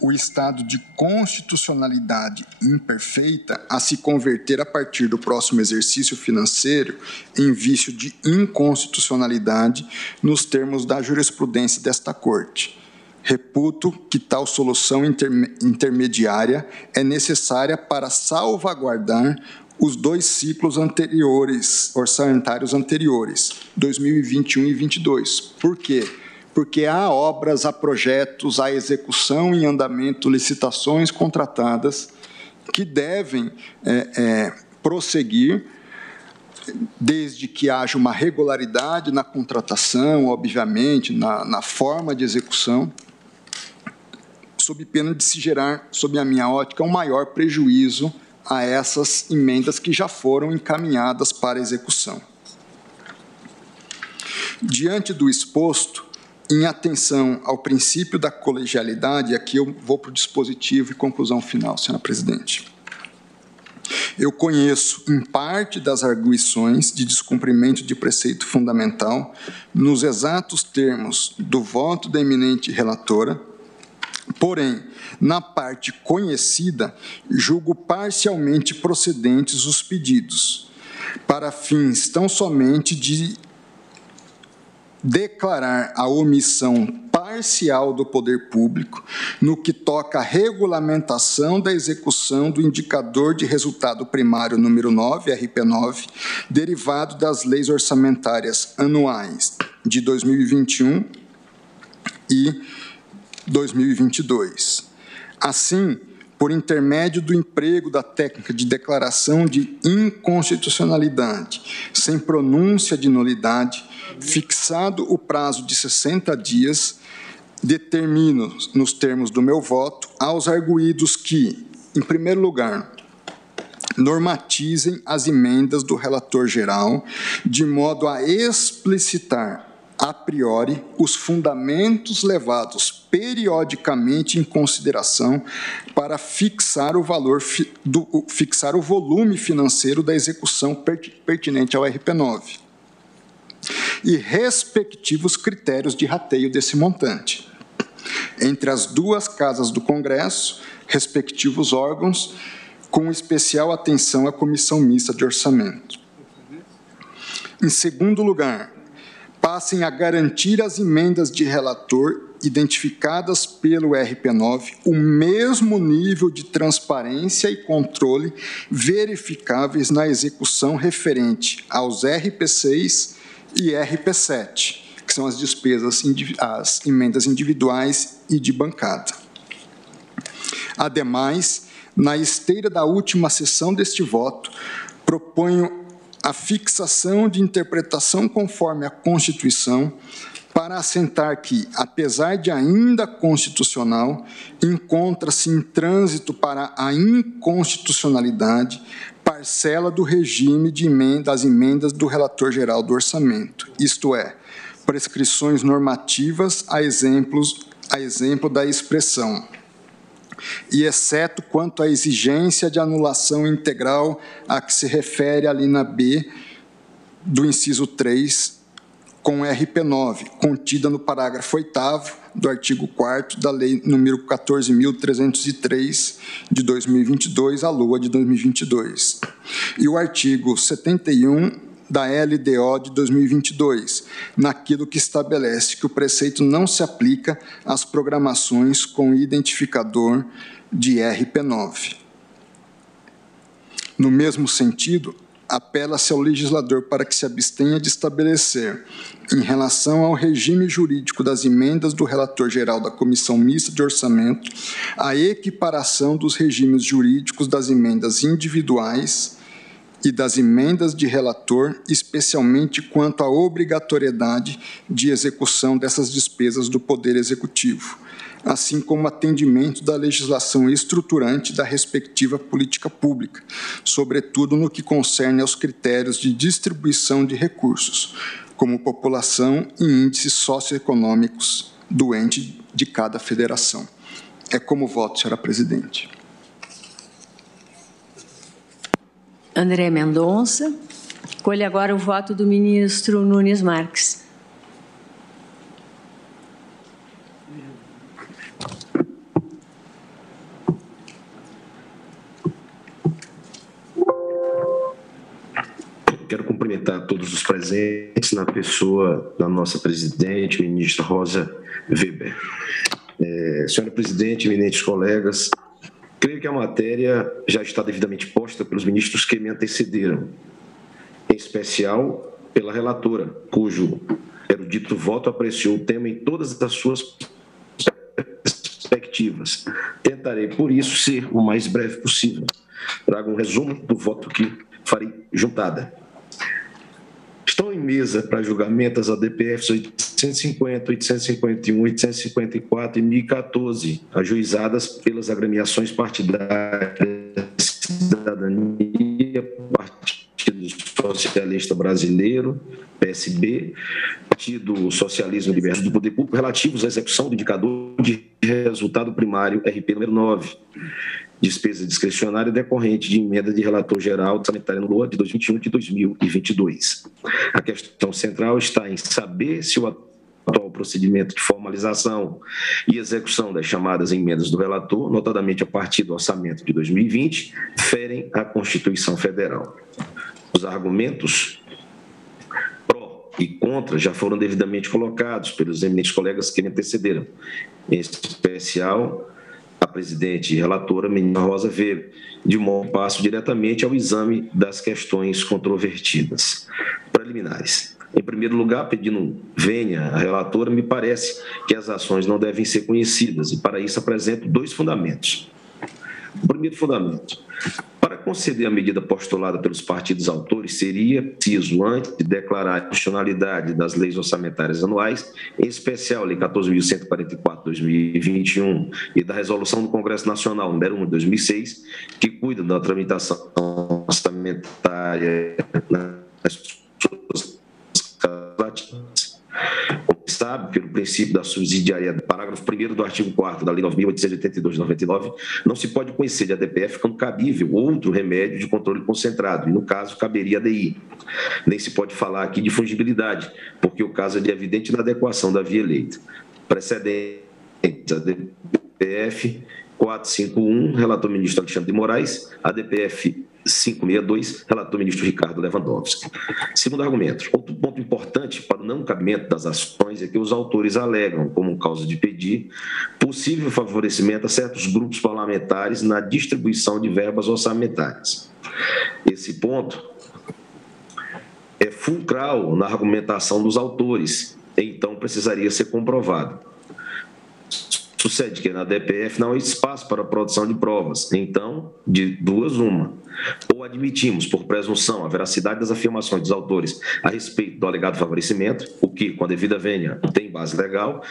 o estado de constitucionalidade imperfeita a se converter a partir do próximo exercício financeiro em vício de inconstitucionalidade nos termos da jurisprudência desta Corte. Reputo que tal solução intermediária é necessária para salvaguardar os 2 ciclos anteriores, orçamentários anteriores, 2021 e 2022. Por quê? Porque há obras, há projetos, há execução em andamento, licitações contratadas que devem prosseguir desde que haja uma regularidade na contratação, obviamente, na forma de execução, sob pena de se gerar, sob a minha ótica, um maior prejuízo a essas emendas que já foram encaminhadas para execução. Diante do exposto, em atenção ao princípio da colegialidade, aqui eu vou para o dispositivo e conclusão final, senhora presidente. Eu conheço, em parte, das arguições de descumprimento de preceito fundamental, nos exatos termos do voto da eminente relatora, porém, na parte conhecida, julgo parcialmente procedentes os pedidos, para fins tão somente de declarar a omissão parcial do poder público no que toca à regulamentação da execução do indicador de resultado primário número 9, RP9, derivado das leis orçamentárias anuais de 2021 e 2022. Assim, por intermédio do emprego da técnica de declaração de inconstitucionalidade, sem pronúncia de nulidade, fixado o prazo de 60 dias, determino, nos termos do meu voto, aos arguidos que, em primeiro lugar, normatizem as emendas do relator geral, de modo a explicitar, a priori, os fundamentos levados periodicamente em consideração para fixar o volume financeiro da execução pertinente ao RP9. e respectivos critérios de rateio desse montante entre as duas casas do Congresso, respectivos órgãos, com especial atenção à Comissão Mista de Orçamento. Em segundo lugar, passem a garantir às emendas de relator identificadas pelo RP9 o mesmo nível de transparência e controle verificáveis na execução referente aos RP6 e RP7, que são as despesas, as emendas individuais e de bancada. Ademais, na esteira da última sessão deste voto, proponho a fixação de interpretação conforme a Constituição para assentar que, apesar de ainda constitucional, encontra-se em trânsito para a inconstitucionalidade parcela do regime das emendas do relator geral do orçamento, isto é, prescrições normativas a exemplo da expressão, e exceto quanto à exigência de anulação integral a que se refere a linha B do inciso 3, com RP9, contida no parágrafo 8º do artigo 4º da Lei nº 14.303, de 2022, a LOA de 2022, e o artigo 71 da LDO de 2022, naquilo que estabelece que o preceito não se aplica às programações com identificador de RP9. No mesmo sentido, apela-se ao legislador para que se abstenha de estabelecer, em relação ao regime jurídico das emendas do relator geral da Comissão Mista de Orçamento, a equiparação dos regimes jurídicos das emendas individuais e das emendas de relator, especialmente quanto à obrigatoriedade de execução dessas despesas do Poder Executivo, assim como atendimento da legislação estruturante da respectiva política pública, sobretudo no que concerne aos critérios de distribuição de recursos, como população e índices socioeconômicos do ente de cada federação. É como voto, senhora presidente. André Mendonça. Colhe agora o voto do ministro Nunes Marques. Quero cumprimentar todos os presentes na pessoa da nossa presidente, ministra Rosa Weber. Senhora presidente, eminentes colegas, creio que a matéria já está devidamente posta pelos ministros que me antecederam, em especial pela relatora, cujo erudito voto apreciou o tema em todas as suas perspectivas. Tentarei, por isso, ser o mais breve possível. Trago um resumo do voto que farei juntada. Estão em mesa para julgamento as ADPFs 850, 851, 854 e 1014, ajuizadas pelas agremiações partidárias Cidadania, Partido Socialista Brasileiro, PSB, Partido Socialismo e Liberdade do Poder Público, relativos à execução do indicador de resultado primário RP número 9, despesa discricionária decorrente de emenda de relator geral orçamentária no LOA de 2021 e de 2022. A questão central está em saber se o atual procedimento de formalização e execução das chamadas emendas do relator, notadamente a partir do orçamento de 2020, ferem a Constituição Federal. Os argumentos pró e contra já foram devidamente colocados pelos eminentes colegas que me antecederam, em especial a presidente e relatora, ministra Rosa Weber, de modo passo diretamente ao exame das questões controvertidas. Preliminares. Em primeiro lugar, pedindo venha a relatora, me parece que as ações não devem ser conhecidas, e para isso apresento dois fundamentos. O primeiro fundamento: para conceder a medida postulada pelos partidos autores, seria preciso, antes de declarar a constitucionalidade das leis orçamentárias anuais, em especial a Lei 14.144/2021 e da Resolução do Congresso Nacional número 1 de 2006, que cuida da tramitação orçamentária nas suas relativas. Como sabe, pelo princípio da subsidiariedade, parágrafo 1º do artigo 4º da Lei 9.882 de 99, não se pode conhecer de ADPF quando cabível outro remédio de controle concentrado, e no caso caberia a ADI. Nem se pode falar aqui de fungibilidade, porque o caso é de evidente inadequação da via eleita. Precedente, ADPF 451, relator ministro Alexandre de Moraes, ADPF 562, relator ministro Ricardo Lewandowski. Segundo argumento, outro ponto importante para o não cabimento das ações é que os autores alegam, como causa de pedir, possível favorecimento a certos grupos parlamentares na distribuição de verbas orçamentárias. Esse ponto é fulcral na argumentação dos autores, então precisaria ser comprovado. Sucede que na DPF não há espaço para a produção de provas. Então, de duas, uma. Ou admitimos, por presunção, a veracidade das afirmações dos autores a respeito do alegado favorecimento, o que, com a devida vênia, tem base legal,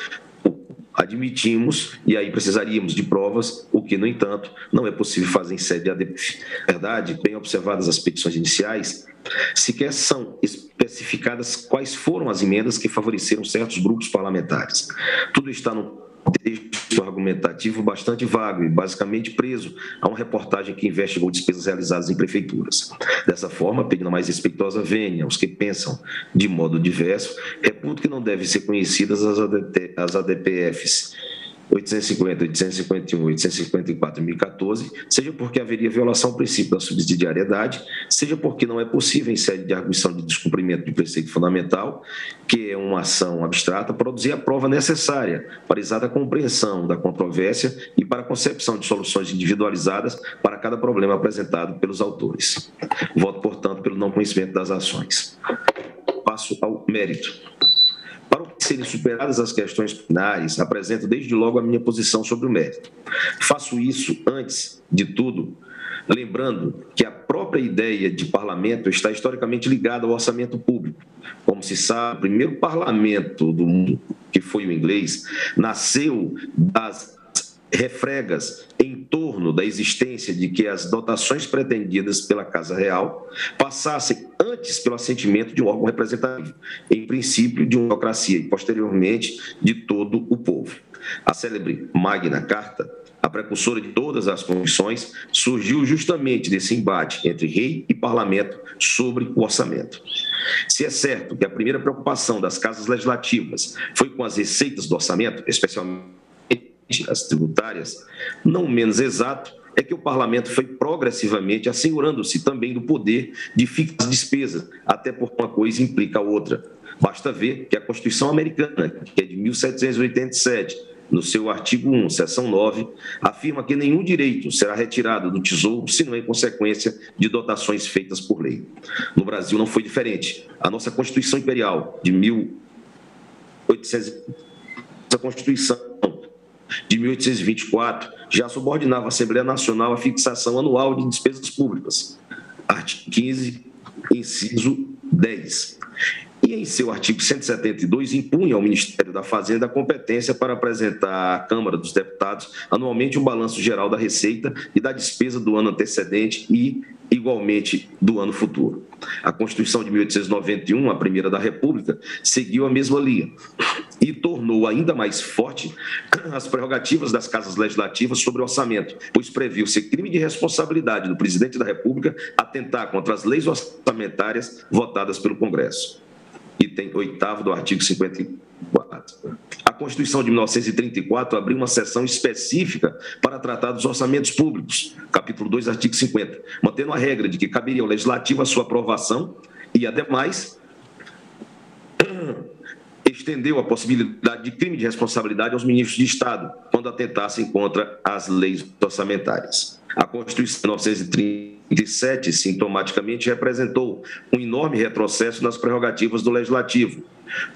admitimos, e aí precisaríamos de provas, o que, no entanto, não é possível fazer em sede de ADPF. Verdade, bem observadas as petições iniciais, sequer são especificadas quais foram as emendas que favoreceram certos grupos parlamentares. Tudo está no texto argumentativo bastante vago e basicamente preso a uma reportagem que investigou despesas realizadas em prefeituras. Dessa forma, pedindo a mais respeitosa vênia aos que pensam de modo diverso, reputo que não devem ser conhecidas as ADPFs 850, 851, 854 e 1014, seja porque haveria violação ao princípio da subsidiariedade, seja porque não é possível, em sede de arguição de descumprimento de preceito fundamental, que é uma ação abstrata, produzir a prova necessária para exata compreensão da controvérsia e para a concepção de soluções individualizadas para cada problema apresentado pelos autores. Voto, portanto, pelo não conhecimento das ações. Passo ao mérito. Para serem superadas as questões plenárias, apresento desde logo a minha posição sobre o mérito. Faço isso, antes de tudo, lembrando que a própria ideia de parlamento está historicamente ligada ao orçamento público. Como se sabe, o primeiro parlamento do mundo, que foi o inglês, nasceu das refregas em torno da existência de que as dotações pretendidas pela Casa Real passassem antes pelo assentimento de um órgão representativo, em princípio de uma democracia e posteriormente de todo o povo. A célebre Magna Carta, a precursora de todas as constituições, surgiu justamente desse embate entre rei e parlamento sobre o orçamento. Se é certo que a primeira preocupação das casas legislativas foi com as receitas do orçamento, especialmente as tributárias, não menos exato é que o parlamento foi progressivamente assegurando-se também do poder de fixar as despesas, até porque uma coisa implica a outra. Basta ver que a Constituição Americana, que é de 1787, no seu artigo 1, seção 9, afirma que nenhum direito será retirado do Tesouro se não é consequência de dotações feitas por lei. No Brasil não foi diferente. A nossa Constituição Imperial de 1824 já subordinava a Assembleia Nacional à fixação anual de despesas públicas. Artigo 15, inciso 10. E em seu artigo 172 impunha ao Ministério da Fazenda a competência para apresentar à Câmara dos Deputados anualmente um balanço geral da receita e da despesa do ano antecedente e, igualmente, do ano futuro. A Constituição de 1891, a primeira da República, seguiu a mesma linha e tornou ainda mais forte as prerrogativas das casas legislativas sobre o orçamento, pois previu ser crime de responsabilidade do presidente da República atentar contra as leis orçamentárias votadas pelo Congresso. Item 8º do artigo 54. A Constituição de 1934 abriu uma seção específica para tratar dos orçamentos públicos, capítulo 2, artigo 50, mantendo a regra de que caberia ao Legislativo a sua aprovação e, ademais, estendeu a possibilidade de crime de responsabilidade aos ministros de Estado, quando atentassem contra as leis orçamentárias. A Constituição de 1937, sintomaticamente, representou um enorme retrocesso nas prerrogativas do Legislativo,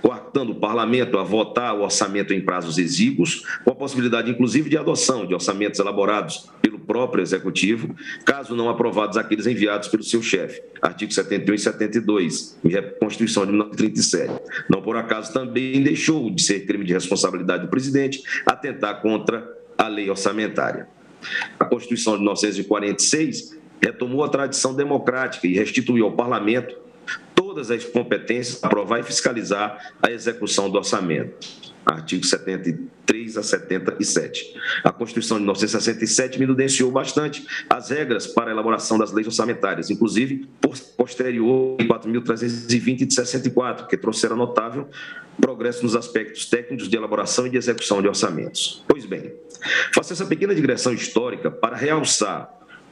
coartando o Parlamento a votar o orçamento em prazos exíguos, com a possibilidade, inclusive, de adoção de orçamentos elaborados pelo próprio Executivo, caso não aprovados aqueles enviados pelo seu chefe. Artigo 71 e 72, Constituição de 1937. Não por acaso também deixou de ser crime de responsabilidade do presidente atentar contra a lei orçamentária. A Constituição de 1946 retomou a tradição democrática e restituiu ao Parlamento todas as competências para aprovar e fiscalizar a execução do orçamento. artigos 73 a 77. A Constituição de 1967 evidenciou bastante as regras para a elaboração das leis orçamentárias, inclusive posterior em 4.320 de 64, que trouxeram notável progresso nos aspectos técnicos de elaboração e de execução de orçamentos. Pois bem, faço essa pequena digressão histórica para realçar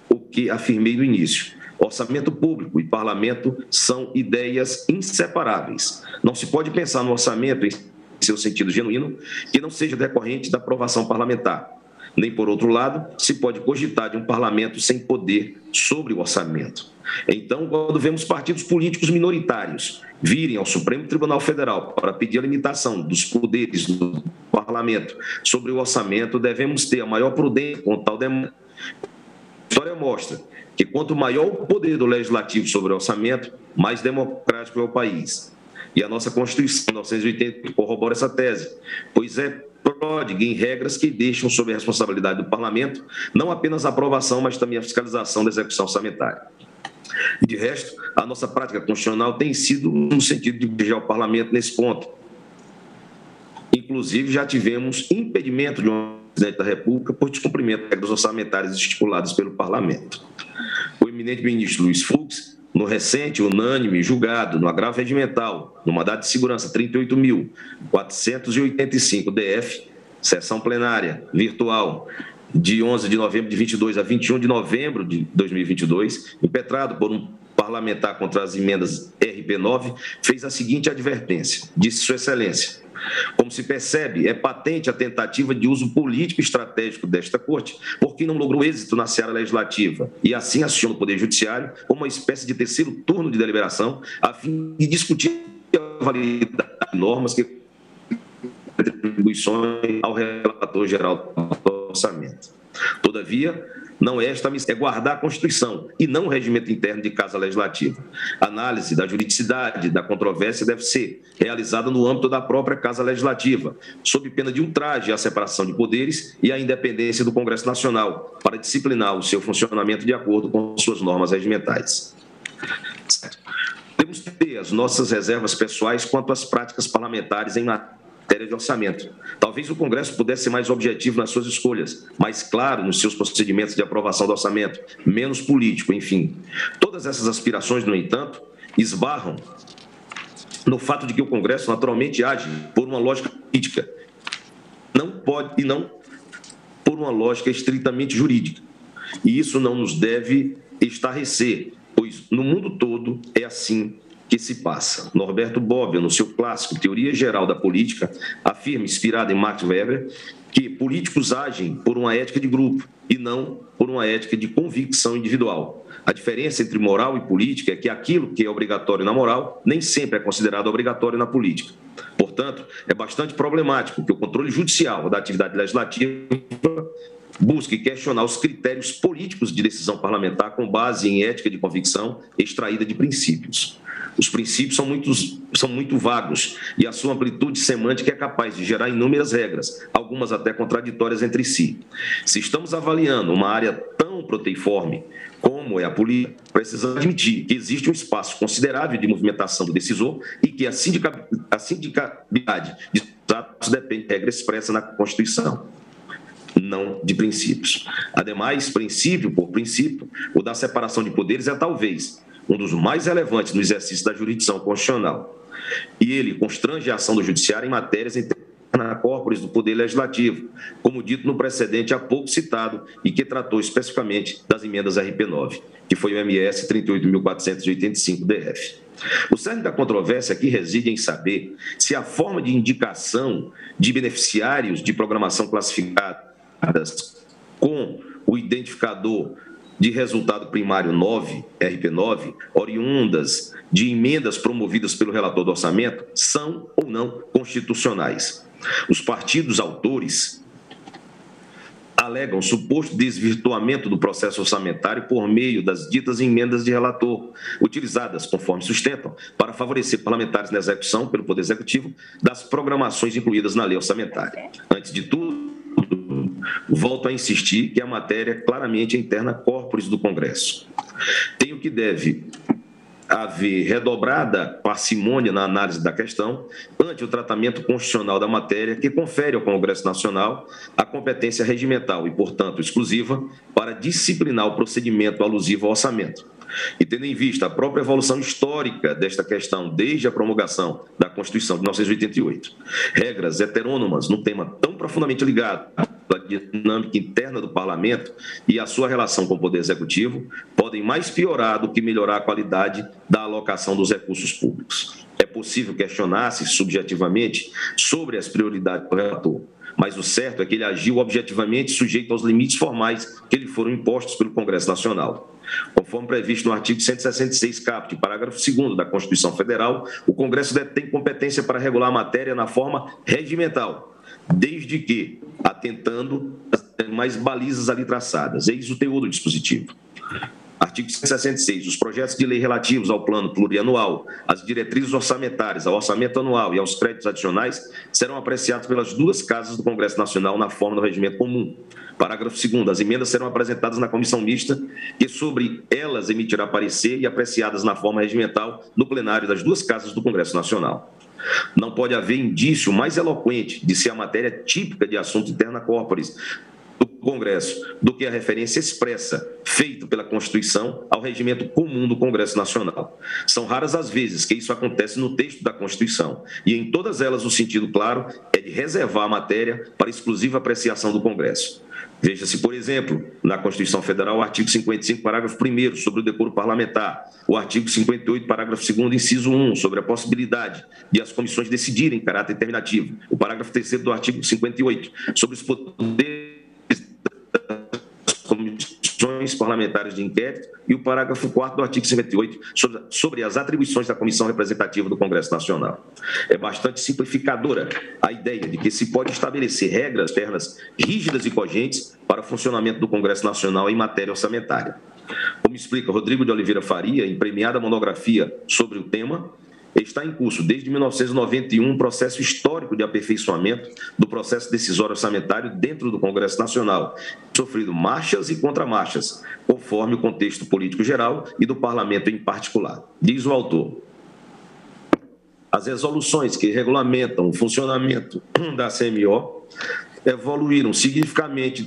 o que afirmei no início. Orçamento público e parlamento são ideias inseparáveis. Não se pode pensar no orçamento em seu sentido genuíno que não seja decorrente da aprovação parlamentar. Nem, por outro lado, se pode cogitar de um parlamento sem poder sobre o orçamento. Então, quando vemos partidos políticos minoritários virem ao Supremo Tribunal Federal para pedir a limitação dos poderes do parlamento sobre o orçamento, devemos ter a maior prudência com tal demanda. A história mostra que quanto maior o poder do Legislativo sobre o orçamento, mais democrático é o país. E a nossa Constituição de 1980 corrobora essa tese, pois é pródiga em regras que deixam sob a responsabilidade do Parlamento não apenas a aprovação, mas também a fiscalização da execução orçamentária. De resto, a nossa prática constitucional tem sido no sentido de vigiar o Parlamento nesse ponto. Inclusive, já tivemos impedimento de um presidente da República por descumprimento de regras orçamentárias estipuladas pelo Parlamento. O eminente ministro Luiz Fux, no recente, unânime julgado no agravo regimental, no mandado de segurança 38.485 DF, sessão plenária virtual, de 11 de novembro de 22 a 21 de novembro de 2022, impetrado por um parlamentar contra as emendas RP9, fez a seguinte advertência, disse Sua Excelência: como se percebe, é patente a tentativa de uso político e estratégico desta Corte, porque não logrou êxito na seara legislativa e assim aciona o Poder Judiciário como uma espécie de terceiro turno de deliberação a fim de discutir a validade de normas que atribuições ao relator geral do orçamento. Todavia, não é esta missão, é guardar a Constituição e não o regimento interno de Casa Legislativa. A análise da juridicidade da controvérsia deve ser realizada no âmbito da própria Casa Legislativa, sob pena de ultraje à separação de poderes e à independência do Congresso Nacional, para disciplinar o seu funcionamento de acordo com suas normas regimentais. Temos que ter as nossas reservas pessoais quanto às práticas parlamentares em matéria de orçamento. Talvez o Congresso pudesse ser mais objetivo nas suas escolhas, mais claro nos seus procedimentos de aprovação do orçamento, menos político, enfim. Todas essas aspirações, no entanto, esbarram no fato de que o Congresso naturalmente age por uma lógica política, não por uma lógica estritamente jurídica. E isso não nos deve estarrecer, pois no mundo todo é assim que se passa. Norberto Bobbio, no seu clássico Teoria Geral da Política, afirma, inspirado em Max Weber, que políticos agem por uma ética de grupo e não por uma ética de convicção individual. A diferença entre moral e política é que aquilo que é obrigatório na moral nem sempre é considerado obrigatório na política. Portanto, é bastante problemático que o controle judicial da atividade legislativa busque questionar os critérios políticos de decisão parlamentar com base em ética de convicção extraída de princípios. Os princípios são muito vagos e a sua amplitude semântica é capaz de gerar inúmeras regras, algumas até contraditórias entre si. Se estamos avaliando uma área tão proteiforme como é a política, precisamos admitir que existe um espaço considerável de movimentação do decisor e que a sindicabilidade de atos depende de regra expressa na Constituição, não de princípios. Ademais, princípio por princípio, o da separação de poderes é talvez um dos mais relevantes no exercício da jurisdição constitucional. E ele constrange a ação do judiciário em matérias interna corporis do Poder Legislativo, como dito no precedente há pouco citado e que tratou especificamente das emendas RP9, que foi o MS 38.485 DF. O cerne da controvérsia aqui reside em saber se a forma de indicação de beneficiários de programação classificadas com o identificador de resultado primário 9, RP9, oriundas de emendas promovidas pelo relator do orçamento, são ou não constitucionais. Os partidos autores alegam suposto desvirtuamento do processo orçamentário por meio das ditas emendas de relator, utilizadas, conforme sustentam, para favorecer parlamentares na execução, pelo Poder Executivo, das programações incluídas na lei orçamentária. Antes de tudo, volto a insistir que a matéria claramente é interna corporis do Congresso. Tem o que deve haver redobrada parcimônia na análise da questão ante o tratamento constitucional da matéria, que confere ao Congresso Nacional a competência regimental e, portanto, exclusiva para disciplinar o procedimento alusivo ao orçamento. E tendo em vista a própria evolução histórica desta questão desde a promulgação da Constituição de 1988, regras heterônomas num tema tão profundamente ligado à dinâmica interna do Parlamento e a sua relação com o Poder Executivo podem mais piorar do que melhorar a qualidade da alocação dos recursos públicos. É possível questionar-se subjetivamente sobre as prioridades do relator, mas o certo é que ele agiu objetivamente sujeito aos limites formais que lhe foram impostos pelo Congresso Nacional. Conforme previsto no artigo 166, caput, parágrafo 2º da Constituição Federal, o Congresso detém competência para regular a matéria na forma regimental, desde que atentando às demais balizas ali traçadas. Eis o teor do dispositivo. Artigo 166. Os projetos de lei relativos ao plano plurianual, às diretrizes orçamentárias, ao orçamento anual e aos créditos adicionais serão apreciados pelas duas casas do Congresso Nacional na forma do regimento comum. Parágrafo 2º. As emendas serão apresentadas na comissão mista, que sobre elas emitirá parecer e apreciadas na forma regimental no plenário das duas casas do Congresso Nacional. Não pode haver indício mais eloquente de ser a matéria típica de assunto interna corporis do Congresso do que a referência expressa feita pela Constituição ao regimento comum do Congresso Nacional. São raras as vezes que isso acontece no texto da Constituição e em todas elas o sentido claro é de reservar a matéria para exclusiva apreciação do Congresso. Veja-se, por exemplo, na Constituição Federal, o artigo 55, parágrafo 1º, sobre o decoro parlamentar, o artigo 58, parágrafo 2º, inciso 1, sobre a possibilidade de as comissões decidirem em caráter determinativo, o parágrafo 3º do artigo 58, sobre os poderes das comissões parlamentares de inquérito e o parágrafo 4º do artigo 58 sobre as atribuições da Comissão Representativa do Congresso Nacional. É bastante simplificadora a ideia de que se pode estabelecer regras internas rígidas e cogentes para o funcionamento do Congresso Nacional em matéria orçamentária. Como explica Rodrigo de Oliveira Faria, em premiada monografia sobre o tema, está em curso, desde 1991, um processo histórico de aperfeiçoamento do processo decisório orçamentário dentro do Congresso Nacional, sofrido marchas e contramarchas, conforme o contexto político geral e do Parlamento em particular. Diz o autor: as resoluções que regulamentam o funcionamento da CMO evoluíram significativamente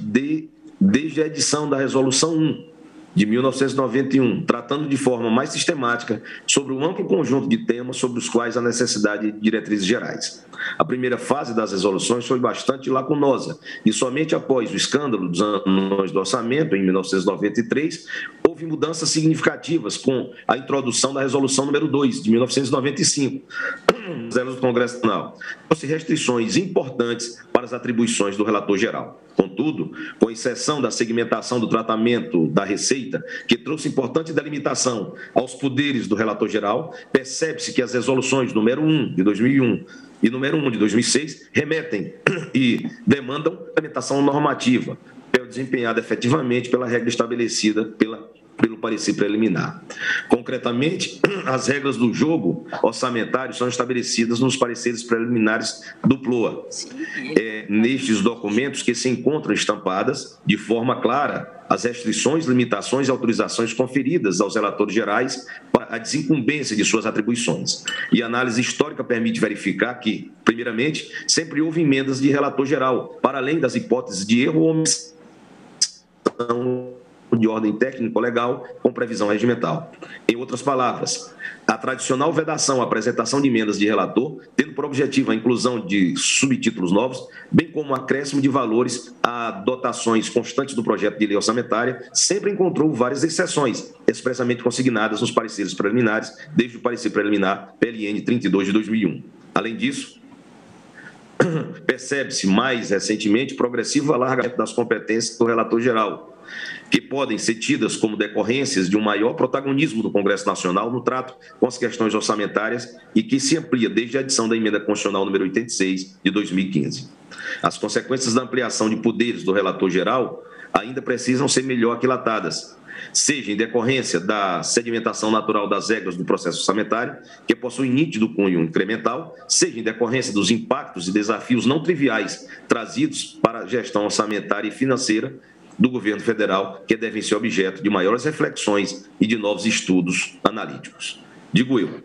desde a edição da Resolução 1, de 1991, tratando de forma mais sistemática sobre um amplo conjunto de temas sobre os quais há necessidade de diretrizes gerais. A primeira fase das resoluções foi bastante lacunosa e somente após o escândalo dos anões do orçamento, em 1993, houve mudanças significativas com a introdução da Resolução número 2, de 1995, do Congresso Nacional. Trouxe restrições importantes para as atribuições do relator geral. Contudo, com exceção da segmentação do tratamento da Receita, que trouxe importante delimitação aos poderes do relator geral, percebe-se que as resoluções número 1 de 2001 e número 1 de 2006 remetem e demandam implementação normativa, desempenhada efetivamente pela regra estabelecida pelo parecer preliminar. Concretamente, as regras do jogo orçamentário são estabelecidas nos pareceres preliminares do PLOA. Nestes documentos que se encontram estampadas de forma clara as restrições, limitações e autorizações conferidas aos relatores gerais para a desincumbência de suas atribuições. E a análise histórica permite verificar que, primeiramente, sempre houve emendas de relator geral, para além das hipóteses de erro ou omissão de ordem técnico-legal com previsão regimental. Em outras palavras, a tradicional vedação à apresentação de emendas de relator, tendo por objetivo a inclusão de subtítulos novos, bem como o acréscimo de valores a dotações constantes do projeto de lei orçamentária, sempre encontrou várias exceções, expressamente consignadas nos pareceres preliminares, desde o parecer preliminar PLN 32 de 2001. Além disso, percebe-se mais recentemente progressivo alargamento das competências do relator geral, que podem ser tidas como decorrências de um maior protagonismo do Congresso Nacional no trato com as questões orçamentárias e que se amplia desde a edição da Emenda Constitucional número 86 de 2015. As consequências da ampliação de poderes do relator geral ainda precisam ser melhor aquilatadas, seja em decorrência da sedimentação natural das regras do processo orçamentário, que possui nítido cunho incremental, seja em decorrência dos impactos e desafios não triviais trazidos para a gestão orçamentária e financeira do governo federal, que devem ser objeto de maiores reflexões e de novos estudos analíticos. Digo eu.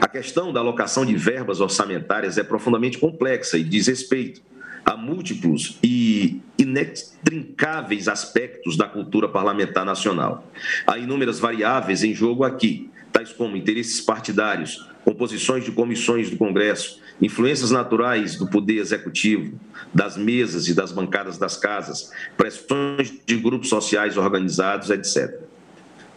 A questão da alocação de verbas orçamentárias é profundamente complexa e diz respeito a múltiplos e inextricáveis aspectos da cultura parlamentar nacional. Há inúmeras variáveis em jogo aqui, tais como interesses partidários, composições de comissões do Congresso, influências naturais do poder executivo, das mesas e das bancadas das casas, pressões de grupos sociais organizados, etc.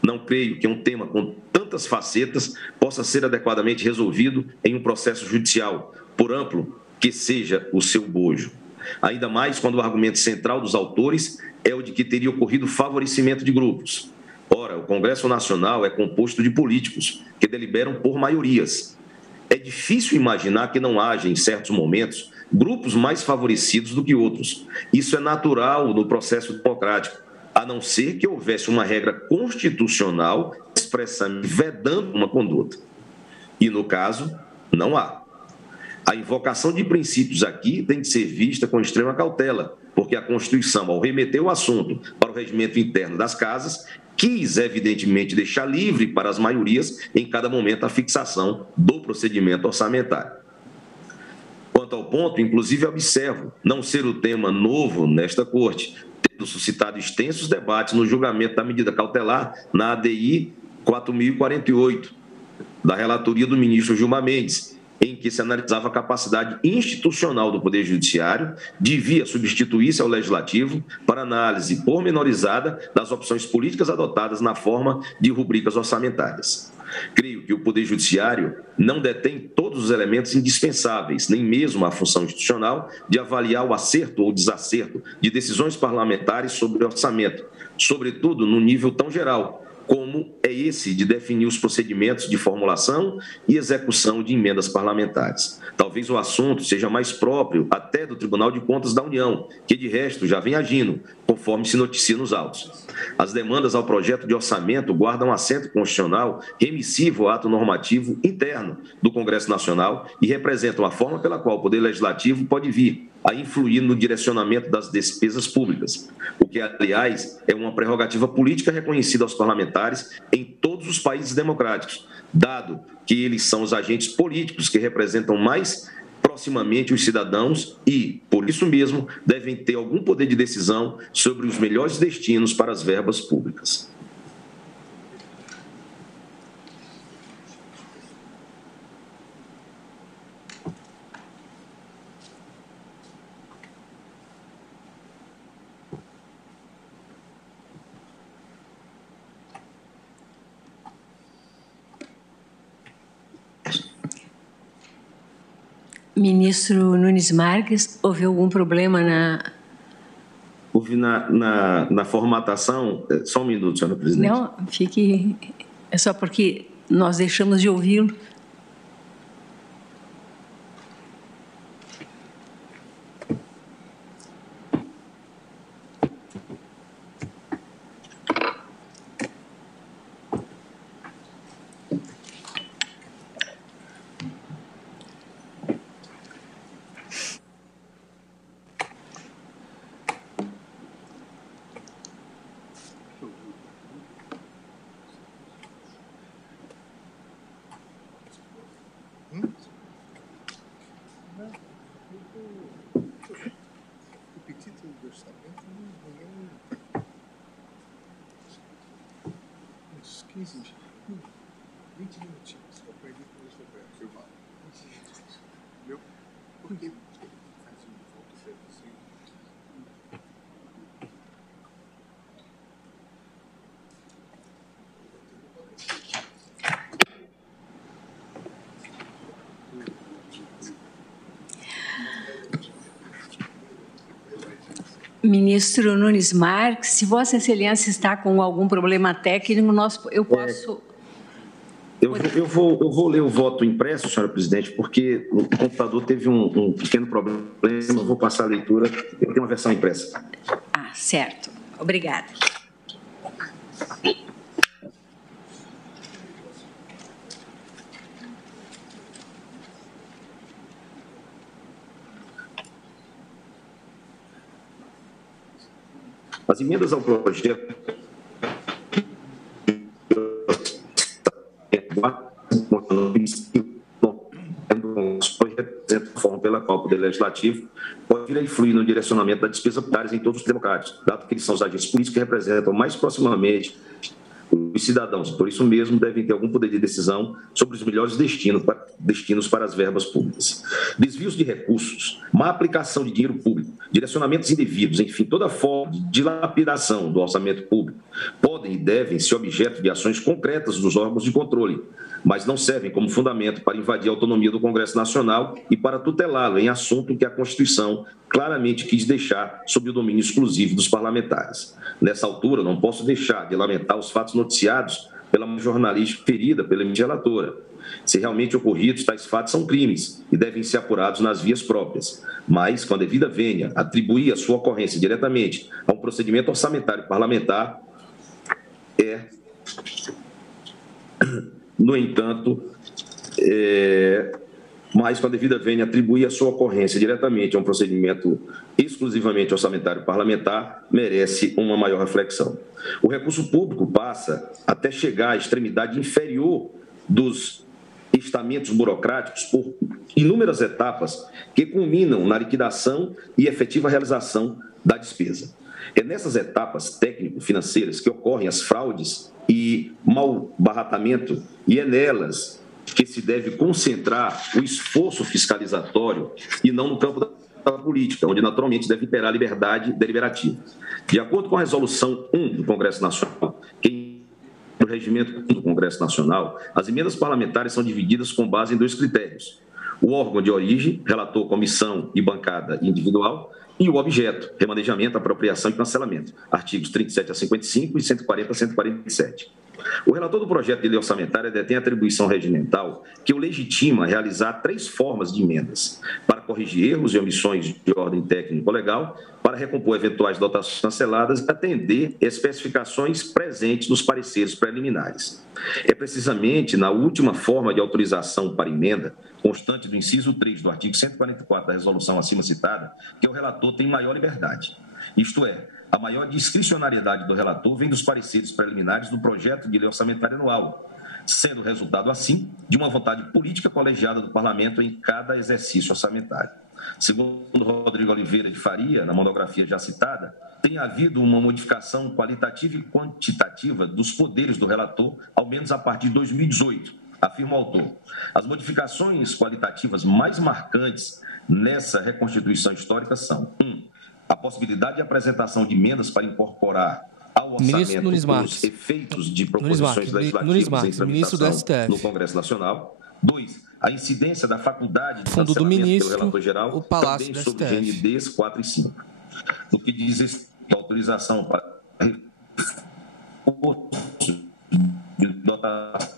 Não creio que um tema com tantas facetas possa ser adequadamente resolvido em um processo judicial, por amplo que seja o seu bojo. Ainda mais quando o argumento central dos autores é o de que teria ocorrido favorecimento de grupos. Ora, o Congresso Nacional é composto de políticos que deliberam por maiorias. É difícil imaginar que não haja, em certos momentos, grupos mais favorecidos do que outros. Isso é natural no processo democrático, a não ser que houvesse uma regra constitucional expressamente vedando uma conduta. E, no caso, não há. A invocação de princípios aqui tem de ser vista com extrema cautela, porque a Constituição, ao remeter o assunto para o regimento interno das casas, quis, evidentemente, deixar livre para as maiorias, em cada momento, a fixação do procedimento orçamentário. Quanto ao ponto, inclusive, observo não ser o tema novo nesta Corte, tendo suscitado extensos debates no julgamento da medida cautelar na ADI 4048, da relatoria do ministro Gilmar Mendes, em que se analisava a capacidade institucional do Poder Judiciário de via substituir-se ao Legislativo para análise pormenorizada das opções políticas adotadas na forma de rubricas orçamentárias. Creio que o Poder Judiciário não detém todos os elementos indispensáveis, nem mesmo a função institucional de avaliar o acerto ou desacerto de decisões parlamentares sobre orçamento, sobretudo no nível tão geral, como é esse de definir os procedimentos de formulação e execução de emendas parlamentares. Talvez o assunto seja mais próprio até do Tribunal de Contas da União, que de resto já vem agindo, conforme se noticia nos autos. As demandas ao projeto de orçamento guardam assento constitucional remissivo ao ato normativo interno do Congresso Nacional e representam a forma pela qual o Poder Legislativo pode vir a influir no direcionamento das despesas públicas, o que, aliás, é uma prerrogativa política reconhecida aos parlamentares em todos os países democráticos, dado que eles são os agentes políticos que representam mais proximamente os cidadãos e, por isso mesmo, devem ter algum poder de decisão sobre os melhores destinos para as verbas públicas. Ministro Nunes Marques, houve algum problema na... Houve na formatação... Só um minuto, senhora presidente. Não, fique... É só porque nós deixamos de ouvi-lo. Uns 15, 20 minutinhos. Eu aprendi com isso também, filmar. Entendeu? Por quê? Faz um volta certo assim. Ministro Nunes Marques, se Vossa Excelência está com algum problema técnico, eu posso... Eu vou ler o voto impresso, senhora presidente, porque o computador teve um pequeno problema, eu vou passar a leitura, eu tenho uma versão impressa. Ah, certo. Obrigada. As emendas ao projeto representa a forma pela qual o Poder Legislativo pode vir a influir no direcionamento da despesa pública em todos os democráticos, dado que eles são os agentes políticos que representam mais proximamente os cidadãos. Por isso mesmo, devem ter algum poder de decisão sobre os melhores destinos para as verbas públicas. Desvios de recursos, má aplicação de dinheiro público, direcionamentos indevidos, enfim, toda forma de dilapidação do orçamento público podem e devem ser objeto de ações concretas dos órgãos de controle, mas não servem como fundamento para invadir a autonomia do Congresso Nacional e para tutelá-lo em assunto que a Constituição claramente quis deixar sob o domínio exclusivo dos parlamentares. Nessa altura, não posso deixar de lamentar os fatos noticiados pela jornalista ferida pela eminente relatora. Se realmente ocorridos, tais fatos são crimes e devem ser apurados nas vias próprias. Mas, com a devida vênia, atribuir a sua ocorrência diretamente a um procedimento orçamentário parlamentar no entanto, mas com a devida vênia, atribuir a sua ocorrência diretamente a um procedimento exclusivamente orçamentário parlamentar merece uma maior reflexão. O recurso público passa até chegar à extremidade inferior dos estamentos burocráticos por inúmeras etapas que culminam na liquidação e efetiva realização da despesa. É nessas etapas técnico-financeiras que ocorrem as fraudes e mau baratamento, e é nelas que se deve concentrar o esforço fiscalizatório e não no campo da política, onde naturalmente deve imperar a liberdade deliberativa. De acordo com a Resolução 1 do Congresso Nacional, que no regimento do Congresso Nacional, as emendas parlamentares são divididas com base em 2 critérios: o órgão de origem, relator, comissão e bancada individual, e o objeto, remanejamento, apropriação e cancelamento, artigos 37 a 55 e 140 a 147. O relator do projeto de lei orçamentária detém atribuição regimental que o legitima a realizar 3 formas de emendas: para corrigir erros e omissões de ordem técnico-legal, para recompor eventuais dotações canceladas e atender especificações presentes nos pareceres preliminares. É precisamente na última forma de autorização para emenda, constante do inciso 3 do artigo 144 da resolução acima citada, que o relator tem maior liberdade. Isto é, a maior discricionariedade do relator vem dos pareceres preliminares do projeto de lei orçamentária anual, sendo resultado, assim, de uma vontade política colegiada do Parlamento em cada exercício orçamentário. Segundo Rodrigo Oliveira de Faria, na monografia já citada, tem havido uma modificação qualitativa e quantitativa dos poderes do relator, ao menos a partir de 2018, afirma o autor. As modificações qualitativas mais marcantes nessa reconstituição histórica são: 1. A possibilidade de apresentação de emendas para incorporar ao orçamento os efeitos de proposições legislativas em tramitação no Congresso Nacional. 2. A incidência da faculdade de fundo do ministro, pelo relator-geral, o Palácio também sobre GNDs 4 e 5. No que diz respeito à autorização para de dotação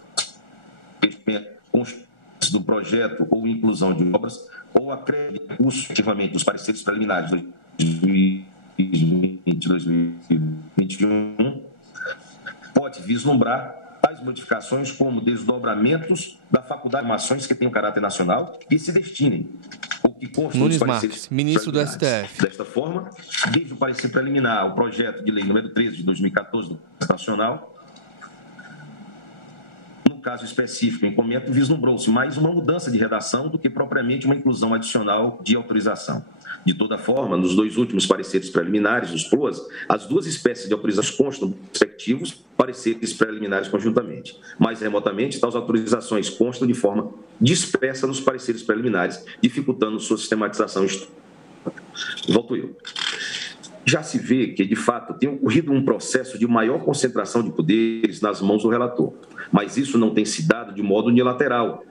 do projeto ou inclusão de obras, ou acréscimo de recursos, efetivamente, dos pareceres preliminares de 2020-2021, pode vislumbrar tais modificações como desdobramentos da faculdade de ações que tenham caráter nacional e se destinem ou que constam os pareceres ministro do STF. Desta forma, desde o parecer preliminar, o projeto de lei número 13 de 2014 do Congresso Nacional, no caso específico, em comento, vislumbrou-se mais uma mudança de redação do que propriamente uma inclusão adicional de autorização. De toda forma, nos 2 últimos pareceres preliminares, os PROAS, as 2 espécies de autorizações constam dos respectivos pareceres preliminares conjuntamente. Mais remotamente, tais autorizações constam de forma dispersa nos pareceres preliminares, dificultando sua sistematização histórica. Volto eu. Já se vê que, de fato, tem ocorrido um processo de maior concentração de poderes nas mãos do relator, mas isso não tem se dado de modo unilateral,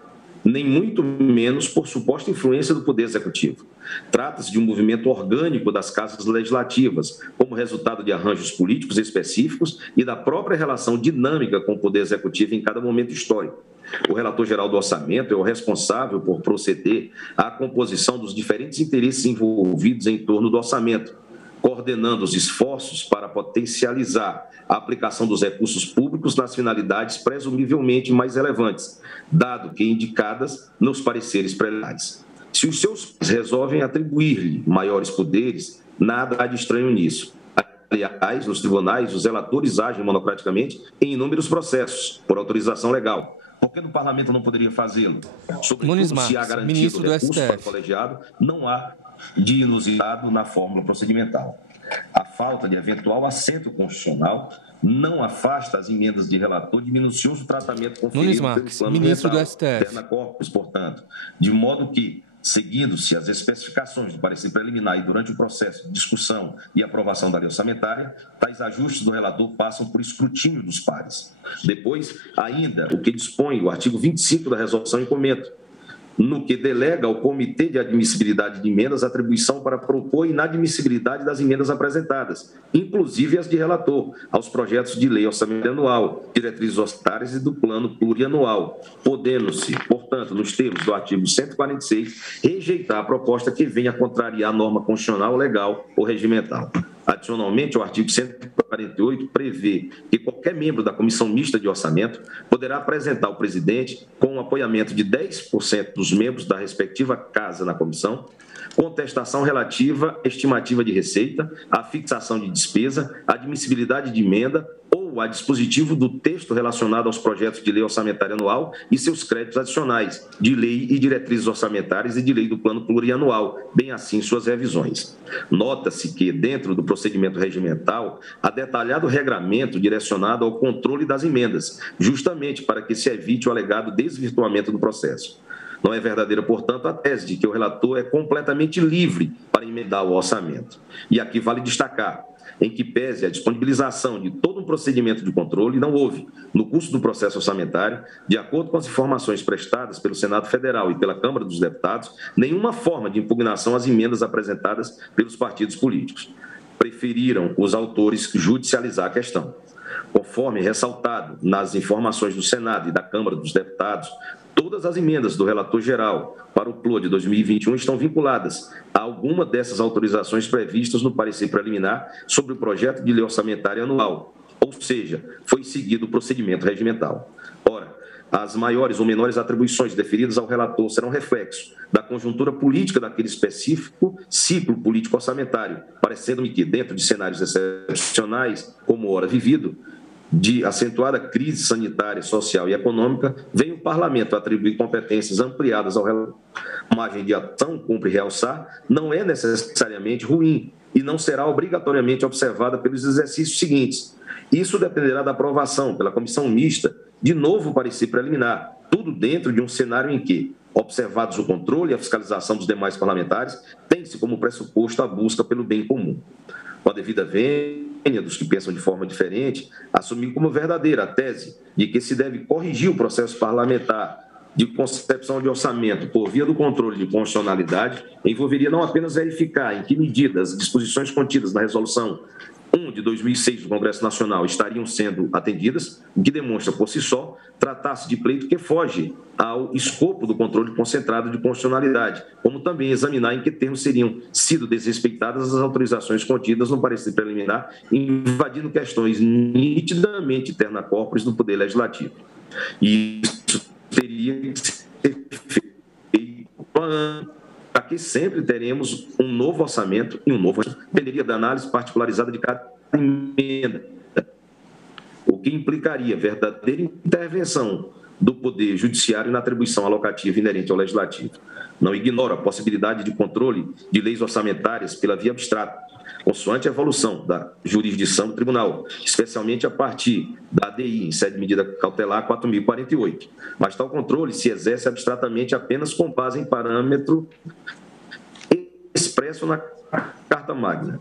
nem muito menos por suposta influência do Poder Executivo. Trata-se de um movimento orgânico das casas legislativas, como resultado de arranjos políticos específicos e da própria relação dinâmica com o Poder Executivo em cada momento histórico. O relator-geral do orçamento é o responsável por proceder à composição dos diferentes interesses envolvidos em torno do orçamento, coordenando os esforços para potencializar a aplicação dos recursos públicos nas finalidades presumivelmente mais relevantes, dado que indicadas nos pareceres preliminares. Se os seus resolvem atribuir-lhe maiores poderes, nada há de estranho nisso. Aliás, nos tribunais, os relatores agem monocraticamente em inúmeros processos, por autorização legal, Por que no parlamento não poderia fazê-lo? Nunes Marques, se há garantido ministro do recurso para o STF. colegiado, não há de inusitado na fórmula procedimental. A falta de eventual assento constitucional não afasta as emendas de relator de minucioso tratamento conferido Nunes Marques, pelo plano ministro mental, do STF. terna corpus, portanto, de modo que, seguindo-se as especificações do parecer preliminar e durante o processo de discussão e aprovação da lei orçamentária, tais ajustes do relator passam por escrutínio dos pares. Depois, ainda, o que dispõe o artigo 25 da resolução em comento, no que delega ao Comitê de Admissibilidade de Emendas a atribuição para propor inadmissibilidade das emendas apresentadas, inclusive as de relator, aos projetos de lei orçamentária anual, diretrizes orçamentárias e do plano plurianual, podendo-se, portanto, nos termos do artigo 146, rejeitar a proposta que venha a contrariar a norma constitucional, legal ou regimental. Adicionalmente, o artigo 148 prevê que qualquer membro da Comissão Mista de Orçamento poderá apresentar ao presidente, com o apoiamento de 10% dos membros da respectiva casa na comissão, contestação relativa à estimativa de receita, à fixação de despesa, à admissibilidade de emenda ou a dispositivo do texto relacionado aos projetos de lei orçamentária anual e seus créditos adicionais, de lei e diretrizes orçamentárias e de lei do plano plurianual, bem assim suas revisões. Nota-se que, dentro do procedimento regimental, há detalhado regramento direcionado ao controle das emendas, justamente para que se evite o alegado desvirtuamento do processo. Não é verdadeira, portanto, a tese de que o relator é completamente livre para emendar o orçamento. E aqui vale destacar, em que pese a disponibilização de todo um procedimento de controle, não houve, no curso do processo orçamentário, de acordo com as informações prestadas pelo Senado Federal e pela Câmara dos Deputados, nenhuma forma de impugnação às emendas apresentadas pelos partidos políticos. Preferiram os autores judicializar a questão. Conforme ressaltado nas informações do Senado e da Câmara dos Deputados, todas as emendas do relator geral para o PLO de 2021 estão vinculadas a alguma dessas autorizações previstas no parecer preliminar sobre o projeto de lei orçamentária anual, ou seja, foi seguido o procedimento regimental. Ora, as maiores ou menores atribuições deferidas ao relator serão reflexo da conjuntura política daquele específico ciclo político orçamentário, parecendo-me que, dentro de cenários excepcionais, como ora vivido, de acentuada crise sanitária, social e econômica, vem o Parlamento atribuir competências ampliadas ao relator. Margem de ação, cumpre realçar, não é necessariamente ruim e não será obrigatoriamente observada pelos exercícios seguintes. Isso dependerá da aprovação pela comissão mista de novo parecer preliminar, tudo dentro de um cenário em que, observados o controle e a fiscalização dos demais parlamentares, tem-se como pressuposto a busca pelo bem comum. Com a devida vênia dos que pensam de forma diferente, assumir como verdadeira a tese de que se deve corrigir o processo parlamentar de concepção de orçamento por via do controle de constitucionalidade, envolveria não apenas verificar em que medida as disposições contidas na Resolução 1 de 2006 do Congresso Nacional estariam sendo atendidas, o que demonstra por si só tratar-se de pleito que foge ao escopo do controle concentrado de constitucionalidade, como também examinar em que termos seriam sido desrespeitadas as autorizações contidas no parecer preliminar, invadindo questões nitidamente terna corporis do Poder Legislativo. E isso teria que ser feito para que sempre teremos um novo orçamento e um novo dependeria da análise particularizada de cada emenda, o que implicaria verdadeira intervenção do Poder Judiciário na atribuição alocativa inerente ao Legislativo. Não ignoro a possibilidade de controle de leis orçamentárias pela via abstrata, consoante a evolução da jurisdição do Tribunal, especialmente a partir da ADI, em sede de medida cautelar 4.048. Mas tal controle se exerce abstratamente apenas com base em parâmetro expresso na Carta Magna,